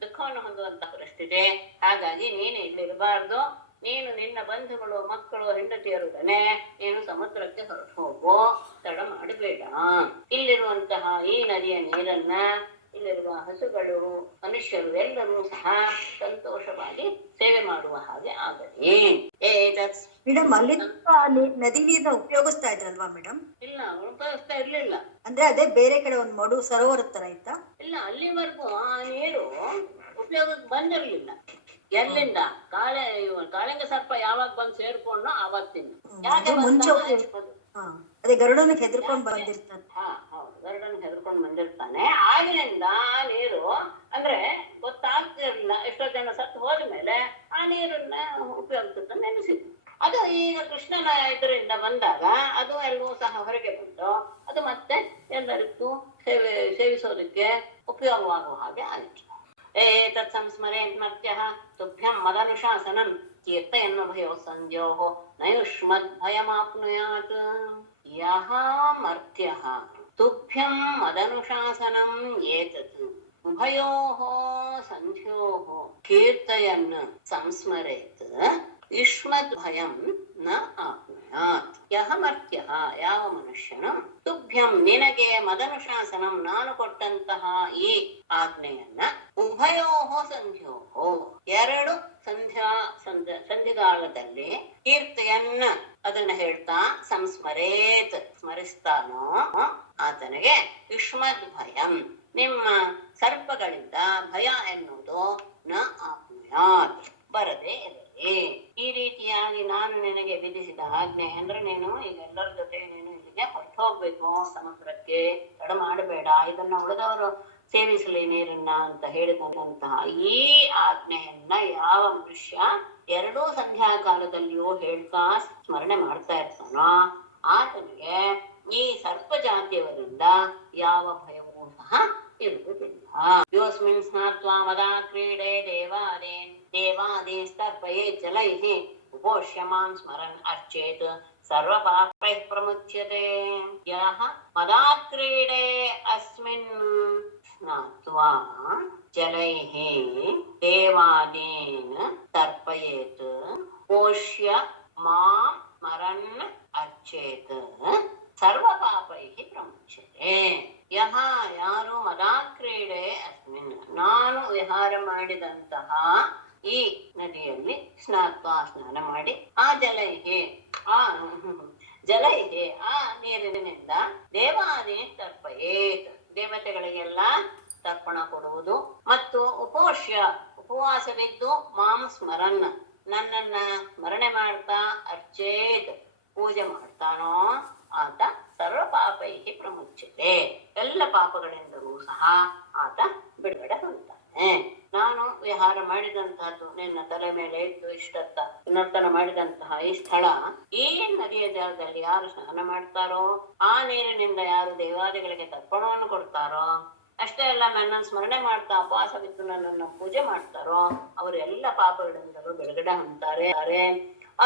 ದುಃಖವನ್ನು ಹೊಂದುವಂತ ಪರಿಸ್ಥಿತಿ. ಹಾಗಾಗಿ ನೀನು ಇಲ್ಲಿರಬಾರ್ದು, ನೀನು ನಿನ್ನ ಬಂಧುಗಳು, ಮಕ್ಕಳು, ಹೆಂಡತಿಯರೊಡನೆ ನೀನು ಸಮುದ್ರಕ್ಕೆ ಹೊರಟು ಹೋಗು, ತಡ ಮಾಡಬೇಡ. ಇಲ್ಲಿರುವಂತಹ ಈ ನದಿಯ ನೀರನ್ನ ಇಲ್ಲಿರುವ ಹಸುಗಳು, ಮನುಷ್ಯರು ಎಲ್ಲರೂ ಸಹ ಸಂತೋಷವಾಗಿ ಸೇವೆ ಮಾಡುವ ಹಾಗೆ ಆಗಲಿ. ಮೇಡಮ್, ಅಲ್ಲಿ ನದಿ ನೀರನ್ನ ಉಪಯೋಗಿಸ್ತಾ ಇದ್ರಲ್ವಾ ಮೇಡಮ್? ಇಲ್ಲ, ಉಪಯೋಗಿಸ್ತಾ ಇರ್ಲಿಲ್ಲ. ಅಂದ್ರೆ ಅದೇ ಬೇರೆ ಕಡೆ ಒಂದು ಮಡು ಸರೋವರ ತರ ಇತ್ತಾ? ಇಲ್ಲ, ಅಲ್ಲಿವರೆಗೂ ಆ ನೀರು ಉಪಯೋಗಕ್ಕೆ ಬಂದಿರ್ಲಿಲ್ಲ. ಎಲ್ಲಿಂದ ಕಾಳಿಂಗ ಸರ್ಪ ಯಾವಾಗ ಬಂದು ಸೇರ್ಕೊಂಡು ಆವತ್ತಿಂದ. ಅದೇ ಗರುಡನ ಹೆದರ್ಕೊಂಡು ಬಂದಿರ್ತಾನೆ. ಹೌದು, ಗರುಡನ ಹೆದರ್ಕೊಂಡು ಬಂದಿರ್ತಾನೆ. ಆಗಿನಿಂದ ಆ ನೀರು ಅಂದ್ರೆ ಗೊತ್ತಾಗ್ತಿರ್ಲಿಲ್ಲ. ಎಷ್ಟೋ ಜನ ಸತ್ತು ಹೋದ್ಮೇಲೆ ಆ ನೀರನ್ನ ಉಪಯೋಗಿಸುತ್ತ ನೆನೆಸಿದ್ರು. ಅದು ಈಗ ಕೃಷ್ಣನ ಇದರಿಂದ ಬಂದಾಗ ಅದು ಎಲ್ಲವೂ ಸಹ ಹೊರಗೆ ಬಂದು ಅದು ಮತ್ತೆ ಎಲ್ಲರಿಗೂ ಸೇವಿಸೋದಕ್ಕೆ ಉಪಯೋಗವಾಗುವ ಹಾಗೆ ಆಯಿತು. ಏತತ್ ಸಂಸ್ಮರೇನ್ ಮರ್ತ್ಯಃ ತುಭ್ಯಂ ಮದನುಶಾಸನಂ ಕೀರ್ತಯನ್ನಭಯೋ ಸಂಧ್ಯೋಃ ನಯುಷ್ಮದ್ ಭಯಮಾಪ್ನುಯಾತ್. ಯಃ ಮರ್ತ್ಯಃ ತುಭ್ಯಂ ಮದನುಶಾಸನಂ ಏತತ್ ಉಭಯೋಃ ಸಂಧ್ಯೋಃ ಕೀರ್ತಯನ್ ಸಂಸ್ಮರೇತ್ ಯುಷ್ಮದ್ ಭಯಂ ನ ಆಪ್ನುಯಾತ್. ಯಃ ಮರ್ತ್ಯಃ, ಯಾವ ಮನುಷ್ಯನು, ತುಭ್ಯಂ ನಿನಗೆ, ಮದನುಶಾಸನಂ ನಾನು ಕೊಟ್ಟಂತಹ ಈ ಆಜ್ಞೆಯನ್ನ, ಉಭಯೋಃ ಸಂಧ್ಯೋಃ ಎರಡು ಸಂಧಿಗಾಲದಲ್ಲಿ ಕೀರ್ತಿಯನ್ನ ಅದನ್ನ ಹೇಳ್ತಾ ಸಂಸ್ಮರೇತ್ ಸ್ಮರಿಸ್ತಾನೋ ಆತನಿಗೆ ಯುಷ್ಮದ್ ಭಯಂ ನಿಮ್ಮ ಸರ್ಪಗಳಿಂದ ಭಯ ಎನ್ನುವುದು ನ ಆಪ್ನುಯಾತ್ ಬರದೇ ಇರಲಿ. ಈ ರೀತಿಯಾಗಿ ನಾನು ನಿನಗೆ ವಿಧಿಸಿದ ಆಜ್ಞೆ ಅಂದ್ರೆ ನೀನು ಈಗ ಎಲ್ಲರ ಜೊತೆ ನೀನು ಇಲ್ಲಿಗೆ ಹೊರಟು ಹೋಗ್ಬೇಕು ಸಮುದ್ರಕ್ಕೆ, ತಡ ಮಾಡಬೇಡ, ಇದನ್ನ ಉಳಿದವರು ಸೇವಿಸಲಿ ನೀರನ್ನ ಅಂತ ಹೇಳಿದಂತಹ ಈ ಆಜ್ಞೆಯನ್ನ ಯಾವ ಮನುಷ್ಯ ಎರಡೂ ಸಂಧ್ಯಾ ಕಾಲದಲ್ಲಿಯೂ ಹೇಳ್ತಾ ಸ್ಮರಣೆ ಮಾಡ್ತಾ ಇರ್ತಾನೋ ಆತನಿಗೆ ಈ ಸರ್ಪ ಜಾತಿಯವರಿಂದ ಯಾವ ಭಯವೂ ಸಹ ಇರುವುದಿಲ್ಲ. ಯೋಸ್ಮಿನ್ ಸ್ನಾತ್ವಾ ಮದಾ ಕ್ರೀಡೆ ದೇವಾದೇಸ್ತರ್ಪಯೇ ಜಲೈಃ ಉಪೋಷ್ಯ ಮಾಂ ಸ್ಮರನ್ ಅರ್ಚೇತ್ ಸರ್ವ ಪಾಪೈಃ ಪ್ರಮುಚ್ಯತೆ. ಯಃ ಮದಾ ಕ್ರೀಡೆ ಅಸ್ಮಿನ್ ಸ್ನಾತ್ವಾ ಜಲೈಃ ದೇವಾದೀನ್ ತರ್ಪಯೇತ್ ಉಪೋಷ್ಯ ಮಾಂ ಸ್ಮರನ್ ಅರ್ಚೇತ್ ಸರ್ವ ಪಾಪೈಃ ಪ್ರಮುಚ್ಯತೆ. ಯಹ ಯಾರು ಮದಾ ಕ್ರೀಡೆ ಅಸ್ಮಿನ್ ನಾನು ವಿಹಾರ ಮಾಡಿದಂತಹ ಈ ನದಿಯಲ್ಲಿ ಸ್ನಾನ ಮಾಡಿ ಆ ಜಲೈಹಿ ಆ ನೀರಿನಿಂದ ದೇವಾದಿ ತರ್ಪಯೇತ್ ದೇವತೆಗಳಿಗೆಲ್ಲ ತರ್ಪಣ ಕೊಡುವುದು ಮತ್ತು ಉಪವಾಸವಿದ್ದು ಮಾಂ ಸ್ಮರನ್ ನನ್ನನ್ನ ಸ್ಮರಣೆ ಮಾಡ್ತಾ ಅರ್ಚೇತ್ ಪೂಜೆ ಮಾಡ್ತಾನೋ ಆತ ಸರ್ವ ಪಾಪೈಹಿ ಪ್ರಮುಚ್ಯತೆ ಎಲ್ಲ ಪಾಪಗಳಿಂದಲೂ ಸಹ ಆತ ಬಿಡುಗಡೆ ಹೊಂದುತ್ತಾನೆ. ನಾನು ವಿಹಾರ ಮಾಡಿದಂತಹದ್ದು ನಿನ್ನ ತಲೆ ಮೇಲೆ ಇದ್ದು ಇಷ್ಟತ್ತ ನರ್ತನ ಮಾಡಿದಂತಹ ಈ ಸ್ಥಳ, ಈ ನದಿಯ ಜಾಗದಲ್ಲಿ ಯಾರು ಸ್ನಾನ ಮಾಡ್ತಾರೋ, ಆ ನೀರಿನಿಂದ ಯಾರು ದೇವಾದಿಗಳಿಗೆ ತರ್ಪಣವನ್ನು ಕೊಡ್ತಾರೋ, ಅಷ್ಟೇ ಅಲ್ಲ ನನ್ನ ಸ್ಮರಣೆ ಮಾಡ್ತಾ ಉಪವಾಸವಿದ್ದು ನನ್ನನ್ನು ಪೂಜೆ ಮಾಡ್ತಾರೋ ಅವರೆಲ್ಲ ಪಾಪಗಳಿಂದಲೂ ಬಿಡುಗಡೆ ಹೊಂದ್ತಾರೆ.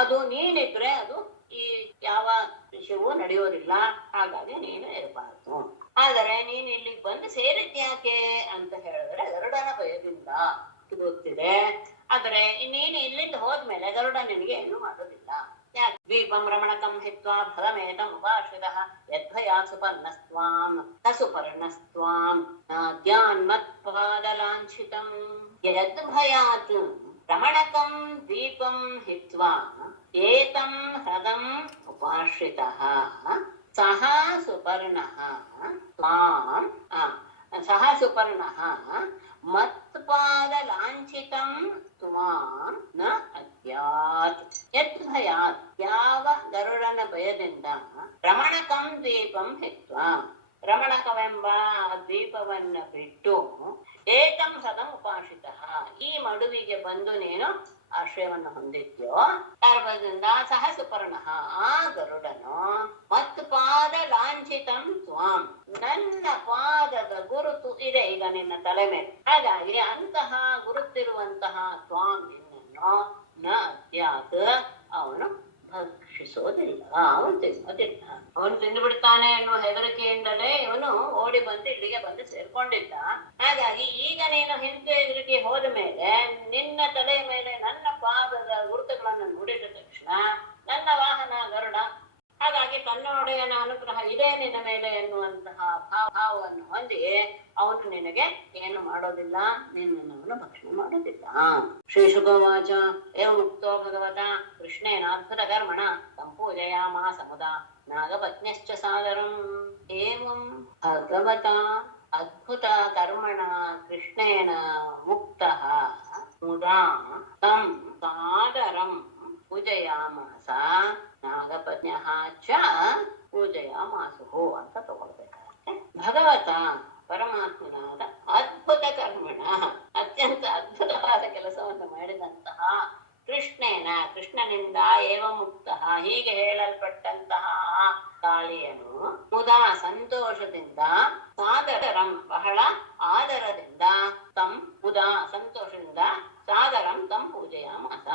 ಅದು ನೀನಿದ್ರೆ ಅದು ಈ ಯಾವ ವಿಷಯವೂ ನಡೆಯೋದಿಲ್ಲ. ಹಾಗಾಗಿ ನೀನು ಇರಬಾರದು. ಆದರೆ ನೀನು ಇಲ್ಲಿಗೆ ಬಂದು ಸೇರಿದ್ಯಾಕೆ ಅಂತ ಹೇಳಿದ್ರೆ ಗರುಡನ ಭಯದಿಂದ ಗೊತ್ತಿದೆ. ಆದ್ರೆ ನೀನು ಇಲ್ಲಿಂದ ಹೋದ್ಮೇಲೆ ಗರುಡ ನಿನಗೆ ಏನು ಮಾಡೋದಿಲ್ಲ. ದ್ವೀಪಂ ರಮಣಕಂ ಹಿತ್ವಾ ಫಲಮೇತಂ ಉಪಾಶ್ರಿತಃ ಯದ್ಭಯಾ ಸುಪರ್ಣಸ್ತ್ವಾಂ ಸುಪರ್ಣಸ್ತ್ವಾಂ ಧ್ಯಾನ್ಮತ್ಪಾದಲಾಂಛಿತಂ ಯದ್ಭಯಾತ್ ರಮಣಕಂ ದ್ವೀಪಂ ಹಿತ್ವಾ ಏತಂ ಹೃದಂ ಉಪಾಶ್ರಿತಃ ಸಹ ಸುಪರ್ಣಃ ತ್ವಾಂ ಸಹ ಸುಪರ್ಣಃ ಮತ್ಪಾದ ಲಾಂಛಿತಂ ತ್ವಾಂ ನ ಅದ್ಯಾತ್ ಯತ್ ಭಯಾತ್ ಯಾವ ಗರುಡನ ಭಯದಿಂದ ರಮಣಕಂ ದ್ವೀಪಂ ಹಿತ್ವಾ ರಮಣಕವೆಂಬ ದ್ವೀಪವನ್ನ ಬಿಟ್ಟು ಏಕಂ ಸದಂ ಉಪಾಸಿತಃ ಈ ಮಡುವಿಗೆ ಬಂದು ನೀನು ಆಶ್ರಯವನ್ನು ಹೊಂದಿದ್ಯೋ ಗರ್ಭದಿಂದ ಸಹ ಸುಪರ್ಣಃ ಆ ಗರುಡನು ಮತ್ತು ಪಾದ ಲಾಂಛಿತಂ ತ್ವಾಂ ನನ್ನ ಪಾದದ ಗುರುತು ಇದೆ ಈಗ ನಿನ್ನ ತಲೆ ಮೇಲೆ. ಹಾಗಾಗಿ ಅಂತಹ ಗುರುತಿರುವಂತಹ ತ್ವಾಂ ನಿನ್ನನ್ನು ನ ಅದ್ಯಾತ್ ಅವನು ಭಕ್ಷಿಸೋದಿಲ್ಲ, ಅವನು ತಿನ್ನೋದಿಲ್ಲ. ಅವನು ತಿಂದು ಬಿಡ್ತಾನೆ ಎನ್ನುವ ಹೆದರಿಕೆಯಿಂದಲೇ ಇವನು ಓಡಿ ಬಂದು ಇಲ್ಲಿಗೆ ಬಂದು ಸೇರ್ಕೊಂಡಿದ್ದ. ಹಾಗಾಗಿ ಈಗ ನೀನು ಹಿಂತಿರುಗಿ ಹೋದ ಮೇಲೆ ನಿನ್ನ ತಲೆಯ ಮೇಲೆ ನನ್ನ ಪಾದದ ಗುರುತುಗಳನ್ನು ನೋಡಿದ ತಕ್ಷಣ ನನ್ನ ವಾಹನ ಗರುಡ, ಹಾಗಾಗಿ ತನ್ನೊಡೆಯನ ಅನುಗ್ರಹ ಇದೆ ನಿನ್ನ ಮೇಲೆ ಎನ್ನುವಂತಹ ಭಾವವನ್ನು ಹೊಂದಿ ಅವನು ನಿನಗೆ ಏನು ಮಾಡೋದಿಲ್ಲ, ನಿನ್ನನ್ನು ಭಕ್ಷಣೆ ಮಾಡೋದಿಲ್ಲ. ಶ್ರೀ ಶುಭವಾಚ ಏವ ಮುಕ್ತೋ ಭಗವತ ಕೃಷ್ಣೇನ ಅದ್ಭುತ ಕರ್ಮಣ ಸಂಪೂಜಯಾಮಾಸ ಮುದಾ ನಾಗಪತ್ನ್ಯಶ್ಚ ಸಾದರಂ. ಏವಂ ಭಗವತ ಅದ್ಭುತ ಕರ್ಮಣ ಕೃಷ್ಣೇನ ಮುಕ್ತಃ ಮುದಾ ತಂ ಸಾದರಂ ಪೂಜಯಾಮಾಸ ನಾಗಪತ್ನ್ಯಃ ಚ ಪೂಜಯಾಮಾಸುಹು ಅಂತ ತಗೊಳ್ಬೇಕಾಗುತ್ತೆ. ಭಗವತ ಪರಮಾತ್ಮನಾದ ಅದ್ಭುತ ಕರ್ಮಣ ಅತ್ಯಂತ ಅದ್ಭುತವಾದ ಕೆಲಸವನ್ನು ಮಾಡಿದಂತಹ ಕೃಷ್ಣನಿಂದ ಏವ ಮುಕ್ತ ಹೀಗೆ ಹೇಳಲ್ಪಟ್ಟಂತಹ ಕಾಳಿಯನು ಮುದಾ ಸಂತೋಷದಿಂದ ಸಾದರಂ ಬಹಳ ಆದರದಿಂದ ತಂ ಮುದಾ ಸಂತೋಷದಿಂದ ಸಾದರಂ ತಂ ಪೂಜೆಯಾಮಾಸ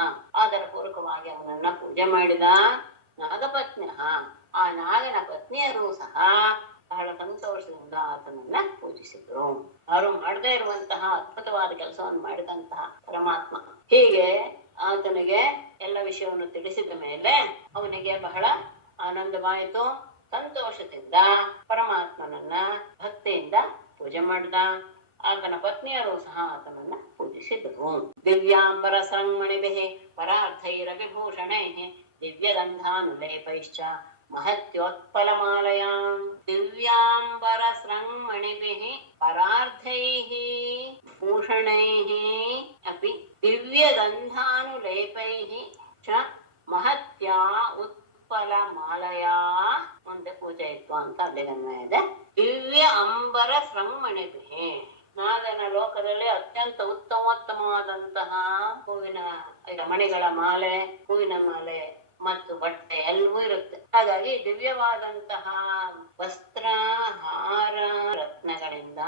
ಆದರ ಪೂರ್ವಕವಾಗಿ ಅವನನ್ನ ಪೂಜೆ ಮಾಡಿದ. ನಾಗಪತ್ನ್ಯ ಆ ನಾಗನ ಪತ್ನಿಯರು ಸಹ ಬಹಳ ಸಂತೋಷದಿಂದ ಆತನನ್ನ ಪೂಜಿಸಿದ್ರು. ಅವರು ಮಾಡದೇ ಇರುವಂತಹ ಅದ್ಭುತವಾದ ಕೆಲಸವನ್ನು ಮಾಡಿದಂತಹ ಪರಮಾತ್ಮ ಹೀಗೆ ಆತನಿಗೆ ಎಲ್ಲ ವಿಷಯವನ್ನು ತಿಳಿಸಿದ ಮೇಲೆ ಅವನಿಗೆ ಬಹಳ ಆನಂದವಾಯಿತು. ಸಂತೋಷದಿಂದ ಪರಮಾತ್ಮನನ್ನ ಭಕ್ತಿಯಿಂದ ಪೂಜೆ ಮಾಡಿದ. ಆತನ ಪತ್ನಿಯರು ಸಹ ಆತನನ್ನ ಪೂಜಿಸಿದರು. ದಿವ್ಯಾಂಬರ ಸಂಮಣಿಭಿಃ ಪರಾರ್ಥೈರವಿಭೂಷಣೈಃ ದಿವ್ಯಗಂಧಾನುಲೇಪೈಶ್ಚ ಮಹತ್ಯೋತ್ಪಲಮಾಲಯಾಂ. ದಿವ್ಯಾಂಬರ ಸ್ರಂಮಣಿಭಿಃ ಪರಾರ್ಥೈಃ ಭೂಷಣೈಃ ಅಪಿ ದಿವ್ಯಗಂಧಾನುಲೇಪೈಃ ಚ ಮಹತ್ಯಾ ಉತ್ಪಲಮಾಲಯಾ. ಮುಂದೆ ಪೂಜೆ ಇತ್ತು ಅಂತ ಅಲ್ಲಿಗನ್ವಯ ಇದೆ. ದಿವ್ಯ ಅಂಬರ ಸ್ರಂಮಣಿಭಿಃ ನಾಗನ ಲೋಕದಲ್ಲಿ ಅತ್ಯಂತ ಉತ್ತಮೋತ್ತಮವಾದಂತಹ ಹೂವಿನ ಮಣಿಗಳ ಮಾಲೆ, ಹೂವಿನ ಮಾಲೆ ಮತ್ತು ಬಟ್ಟೆ ಎಲ್ಲವೂ ಇರುತ್ತೆ. ಹಾಗಾಗಿ ದಿವ್ಯವಾದಂತಹ ವಸ್ತ್ರ, ಹಾರ, ರತ್ನಗಳಿಂದ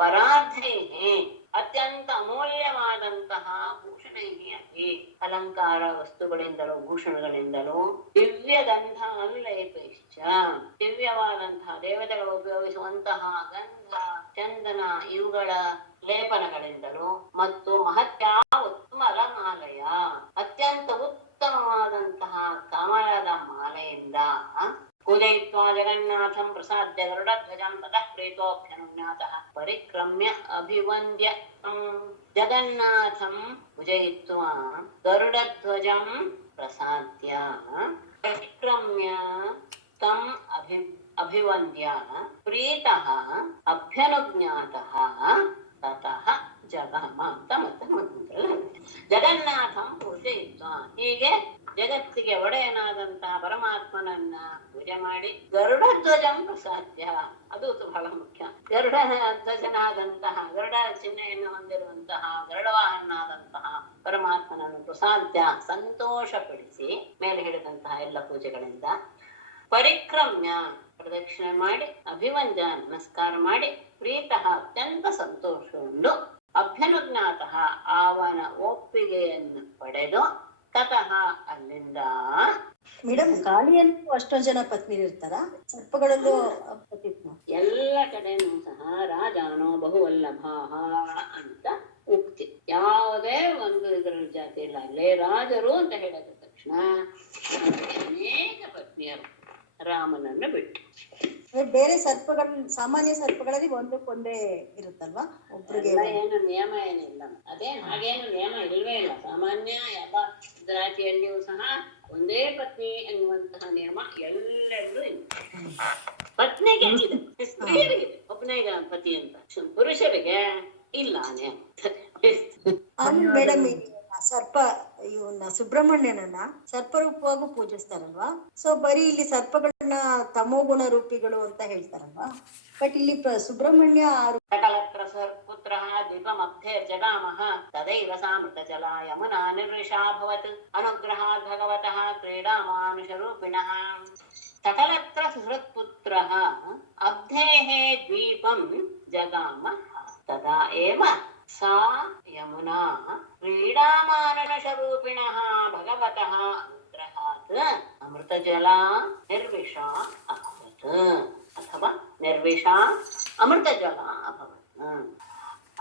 ಪರಾರ್ಥೈಹಿ ಅತ್ಯಂತ ಅಮೂಲ್ಯವಾದಂತಹ ಭೂಷಣೈಹಿ ಅಪಿ ಅಲಂಕಾರ ವಸ್ತುಗಳಿಂದಲೂ ಭೂಷಣಗಳಿಂದಲೂ ದಿವ್ಯ ಗಂಧ ಅನುಲೇಪೈಶ್ಚ ದಿವ್ಯವಾದಂತಹ ದೇವತೆಗಳು ಉಪಯೋಗಿಸುವಂತಹ ಗಂಧ, ಚಂದನ ಇವುಗಳ ಲೇಪನಗಳಿಂದಲೂ ಮತ್ತು ಮಹತ್ಯ ಉತ್ತಮಲ ಮಾಲೆಯ ಅತ್ಯಂತ ಉತ್ತಮವಾದಂತಹ ಕಮಲದ ಮಾಲೆಯಿಂದ ಪೂಜಯಿತ್ವಾ ಜಗನ್ನಾಥಂ ಪ್ರಸಾದ್ಯ ಗರುಡಧ್ವಜಂ ತತಃ ಪ್ರೀತೋಭ್ಯನುಜ್ಞಾತಃ ಪರಿಕ್ರಮ್ಯ ಅಭಿವಂದ್ಯ. ಜಗನ್ನಾಥಂ ಪೂಜಯಿತ್ವಾ ಗರುಡಧ್ವಜಂ ಪ್ರಸಾದ್ಯ ಪರಿಕ್ರಮ್ಯ ತಂ ಅಭಿವಂದ್ಯ ಪ್ರೀತಃ ಅಭ್ಯನುಜ್ಞಾತಃ ತತಃ ಜಗಮ ಅಂತ ಮತ್ತೆ ಜಗನ್ನಾಥಂ ಪೂಜಯಿತ್ವಾ ಹೀಗೆ ಜಗತ್ತಿಗೆ ಒಡೆಯನಾದಂತಹ ಪರಮಾತ್ಮನನ್ನ ಪೂಜೆ ಮಾಡಿ ಗರುಡ ಧ್ವಜಂ ಪ್ರಸಾದ್ಯ ಅದು ಬಹಳ ಮುಖ್ಯ. ಗರುಡ ಧ್ವಜನಾದಂತಹ ಗರುಡ ಚಿಹ್ನೆಯನ್ನು ಹೊಂದಿರುವಂತಹ ಗರುಡವಾಹನಾದಂತಹ ಪರಮಾತ್ಮನನ್ನು ಪ್ರಸಾದ್ಯ ಸಂತೋಷಪಡಿಸಿ ಮೇಲೆ ಹೇಳಿದಂತಹ ಎಲ್ಲ ಪೂಜೆಗಳಿಂದ ಪರಿಕ್ರಮ್ಯ ಪ್ರದಕ್ಷಿಣೆ ಮಾಡಿ ಅಭಿವಂದ್ಯ ನಮಸ್ಕಾರ ಮಾಡಿ ಪ್ರೀತಃ ಅತ್ಯಂತ ಸಂತೋಷಗೊಂಡು ಅಭ್ಯನುಜ್ಞಾತಃ ಅವನ ಒಪ್ಪಿಗೆಯನ್ನು ಪಡೆದು ತತಃ ಅಲ್ಲಿಂದ. ಮೇಡಮ್ ಕಾಳಿಯಲ್ಲೂ ಅಷ್ಟೊಂದು ಜನ ಪತ್ನಿರು ಇರ್ತಾರ? ಸರ್ಪಗಳಲ್ಲೂ ಎಲ್ಲ ಕಡೆನೂ ಸಹ ರಾಜಾನೋ ಬಹುವಲ್ಲಭಾಹ ಅಂತ ಉಕ್ತಿ. ಯಾವುದೇ ಒಂದು ಇದರ ಜಾತಿ ಇಲ್ಲ. ಅಲ್ಲೇ ರಾಜರು ಅಂತ ಹೇಳಿದ ತಕ್ಷಣ ಅನೇಕ ಪತ್ನಿಯರು ರಾಮನನ್ನು ಬಿಟ್ಟು. ಬೇರೆ ಸರ್ಪಗಳು ಸಾಮಾನ್ಯ ಸರ್ಪಗಳಲ್ಲಿ ಒಂದಕ್ಕೊಂದೇ ಇರುತ್ತಲ್ವಾ? ಒಬ್ರಿಗೆ ಏನು ನಿಯಮ ಏನಿಲ್ಲ. ಅದೇ ಹಾಗೇನು ನಿಯಮ ಇಲ್ವೇ ಇಲ್ಲ. ಸಾಮಾನ್ಯ ಯಾವ ಜಾತಿಯಲ್ಲಿಯೂ ಸಹ ಒಂದೇ ಪತ್ನಿ ಎನ್ನುವಂತಹ ನಿಯಮ ಎಲ್ಲೆಲ್ಲೂ ಇಲ್ಲ. ಪತ್ನಿಗೆ ಇದೆ, ಸ್ತ್ರೀಯರಿಗೆ ಒಬ್ಬನೇ ಪತಿ ಅಂತ, ಪುರುಷರಿಗೆ ಇಲ್ಲಾನೆ ಮೇಡಮ್ ಸರ್ಪ ಇವನ್ನ ಸುಬ್ರಹ್ಮಣ್ಯನನ್ನ ಸರ್ಪರೂಪವಾಗೂ ಪೂಜಿಸ್ತಾರಲ್ವಾ? ಸೊ ಬರೀ ಇಲ್ಲಿ ಸರ್ಪಗಳನ್ನ ತಮೋಗುಣ ರೂಪಿಗಳು ಅಂತ ಹೇಳ್ತಾರಲ್ವಾ? ಬಟ್ ಇಲ್ಲಿ ಸುಬ್ರಹ್ಮಣ್ಯ ಸಕಲತ್ರ ಪುತ್ರ ದ್ವೀಪಮಧ್ಯೆ ಜಗಾಮಃ ತದೈವ ಸಾಮೃತ ಜಲ ಯಮುನಾ ನಿರ್ವಿಷಾಭವತ್ ಅನುಗ್ರಹಾತ್ ಭಗವತಃ ಕ್ರೀಡಾಮಾನುಷರೂಪಿಣಃ. ಸಕಲತ್ರ ಸುಹೃತ್ಪುತ್ರಃ ಅಬ್ಧೇಃ ದ್ವೀಪಂ ಜಗಾಮಃ ತದಾ ಏವ ಸಾ ಯಮುನಾ ಕ್ರೀಡಾಮಾನುಷರೂಪಿಣಃ ಭಗವತಃ ಅನುಗ್ರಹಾತ್ ಅಮೃತಜಲ ನಿರ್ವಿಷಾ ಅಭವತ್ ಅಥವಾ ನಿರ್ವಿಷಾ ಅಮೃತಜಲ ಅಭವತ್.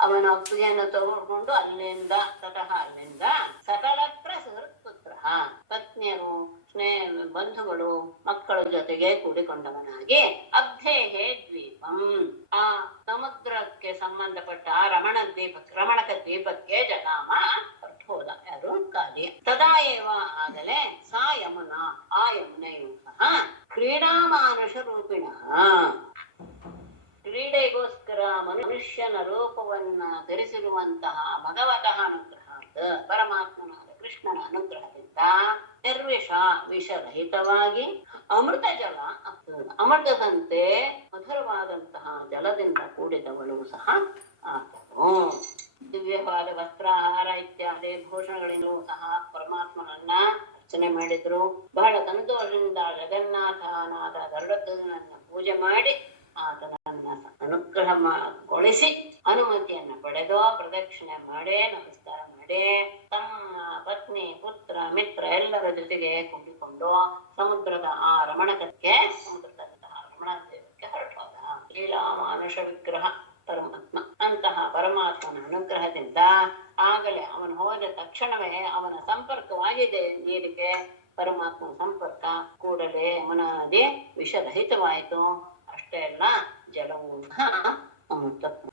ಅವನ ಅಪ್ಪಿಗೆಯನ್ನು ತಗೊಂಡು ಅಲ್ಲಿಂದ ಸಕಲತ್ರ ಸುಹೃತ್ಪುತ್ರ ಪತ್ನಿಯರು ಬಂಧುಗಳು ಮಕ್ಕಳ ಜೊತೆಗೆ ಕೂಡಿಕೊಂಡವನಾಗಿ ಅಬ್ಧೇಹೇ ದ್ವೀಪಂ ಆ ಸಮುದ್ರಕ್ಕೆ ಸಂಬಂಧಪಟ್ಟ ರಮಣಕ ದ್ವೀಪಕ್ಕೆ ಜಗಾಮ ಹೋದ. ಯಾರು? ಕಾಲಿ. ತದಾ ಏವ ಆಗಲೇ ಸಾ ಯಮುನಾ ಆ ಯಮುನೆಯು ಸಹ ಕ್ರೀಡಾಮಾನುಷ ರೂಪಿಣಃ ಕ್ರೀಡೆಗೋಸ್ಕರ ಮನುಷ್ಯನ ರೂಪವನ್ನ ಧರಿಸಿರುವಂತಹ ಭಗವತಃ ಅನುಗ್ರಹಾತ್ ಪರಮಾತ್ಮನಾದ ಕೃಷ್ಣನ ಅನುಗ್ರಹದಿಂದ ನಿರ್ವಿಷ ವಿಷರಹಿತವಾಗಿ ಅಮೃತ ಜಲ ಅಮೃತದಂತೆ ಮಧುರವಾದಂತಹ ಜಲದಿಂದ ಕೂಡಿದವಳು ಸಹ ಆತನು. ದಿವ್ಯವಾದ ವಸ್ತ್ರಾಹಾರ ಇತ್ಯಾದಿ ಭೂಷಣಗಳಿಂದಲೂ ಸಹ ಪರಮಾತ್ಮನನ್ನ ಅರ್ಚನೆ ಮಾಡಿದ್ರು. ಬಹಳ ಸಂತೋಷದಿಂದ ಜಗನ್ನಾಥನಾದ ಗರುಡಧ್ವಜನನ್ನ ಪೂಜೆ ಮಾಡಿ ಆತನನ್ನ ಅನುಗ್ರಹಗೊಳಿಸಿ ಅನುಮತಿಯನ್ನ ಪಡೆದು ಪ್ರದಕ್ಷಿಣೆ ಮಾಡೇ ನಮಸ್ಕಾರ ಮಾಡಿ ತಮ್ಮ ಪತ್ನಿ ಪುತ್ರ ಮಿತ್ರ ಎಲ್ಲರ ಜೊತೆಗೆ ಕೂಡಿಕೊಂಡು ಸಮುದ್ರದ ರಮಣಕಕ್ಕೆ ಹೊರಟೋದ. ಲೀಲಾಮಾನುಷ ವಿಗ್ರಹ ಪರಮಾತ್ಮ ಅಂತಹ ಪರಮಾತ್ಮನ ಅನುಗ್ರಹದಿಂದ ಆಗಲೇ ಅವನು ಹೋದ ತಕ್ಷಣವೇ ಅವನ ಸಂಪರ್ಕವಾಗಿದೆ ನೀರಿಗೆ. ಪರಮಾತ್ಮನ ಸಂಪರ್ಕ ಕೂಡಲೇ ಯಮುನಾ ನದಿ ವಿಷರಹಿತವಾಯಿತು. ಅಷ್ಟೇ ಅಲ್ಲ, ಜಲವೂ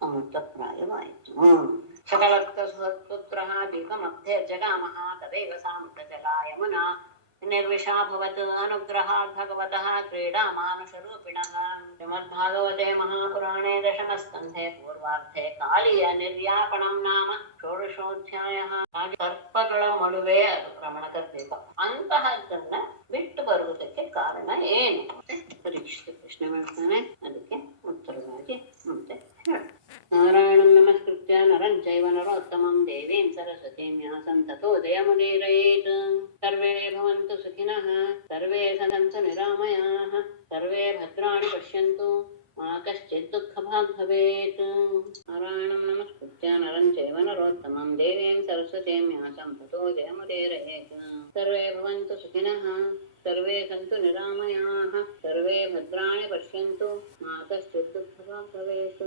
ಅಮೃತಪ್ರಾಯವಾಯಿತು. ಸಕಲತ್ರ ಸುಹೃತ್ಪುತ್ರ ದೀಪಮಧ್ಯೆ ಜಗಾಮಃ ತದೈವ ಸಾಮೃತ ಜಲ ಯಮುನಾ ನಿರ್ವಿಷಾಭವತ್ ಅನುಗ್ರಹಾತ್ ಭಗವತಃ ಕ್ರೀಡಾಮಾನುಷರೂಪಿಣಃ. ಶ್ರೀಮದ್ಭಾಗವತೆ ಮಹಾಪುರಾಣೇ ದಶಮಸ್ಕಂಧೆ ಪೂರ್ವಾರ್ಧೆ ಕಾಳಿಯ ನಿರ್ಯಾಪಣಂ ನಾಮ ಷೋಡಶೋಧ್ಯಾಯಃ. ಸರ್ಪಗಳ ಮಡುವೆ ಅದು ರಮಣಕ ದ್ವೀಪ. ಅಂತಹದ್ದನ್ನ ಬಿಟ್ಟು ಬರುವುದಕ್ಕೆ ಕಾರಣ ಏನು ಪರೀಕ್ಷಿತ ಪ್ರಶ್ನೆ ಮಾಡ್ತಾನೆ. ಅದಕ್ಕೆ ಉತ್ತರವಾಗಿ ಮುಂದೆ ನಾರಾಯಣಂ ನಮಸ್ಕೃತ್ಯ ನರಂ ಚೈವ ನರೋತ್ತಮಂ ದೇವೀಂ ಸರಸ್ವತೀಂ ವ್ಯಾಸಂ ತತೋ ಜಯಮುದೀರಯೇತ್. ಸರ್ವೇ ಭವಂತು ಸುಖಿನಃ, ಸರ್ವೇ ಸಂತು ನಿರಾಮಯಾಃ, ಸರ್ವೇ ಭದ್ರಾಣಿ ಪಶ್ಯಂತು ಮಾ ಕಶ್ಚಿತ್ ದುಃಖಭಾಗ್ ಭವೇತ್. ನಾರಾಯಣಂ ನಮಸ್ಕೃತ್ಯ ನರಂ ಚೈವ ನರೋತ್ತಮಂ ದೇವೀಂ ಸರಸ್ವತೀಂ ವ್ಯಾಸಂ ತತೋ ಜಯಮುದೀರಯೇತ್. ಸರ್ವೇ ಭವಂತು ಸುಖಿನಃ, ಸರ್ವೇ ಸಂತು ನಿರಾಮಯಾಃ, ಸರ್ವೇ ಭದ್ರಾಣಿ ಪಶ್ಯಂತು ಮಾ ಕಶ್ಚಿತ್ ದುಃಖಭಾಗ್ ಭವೇತ್.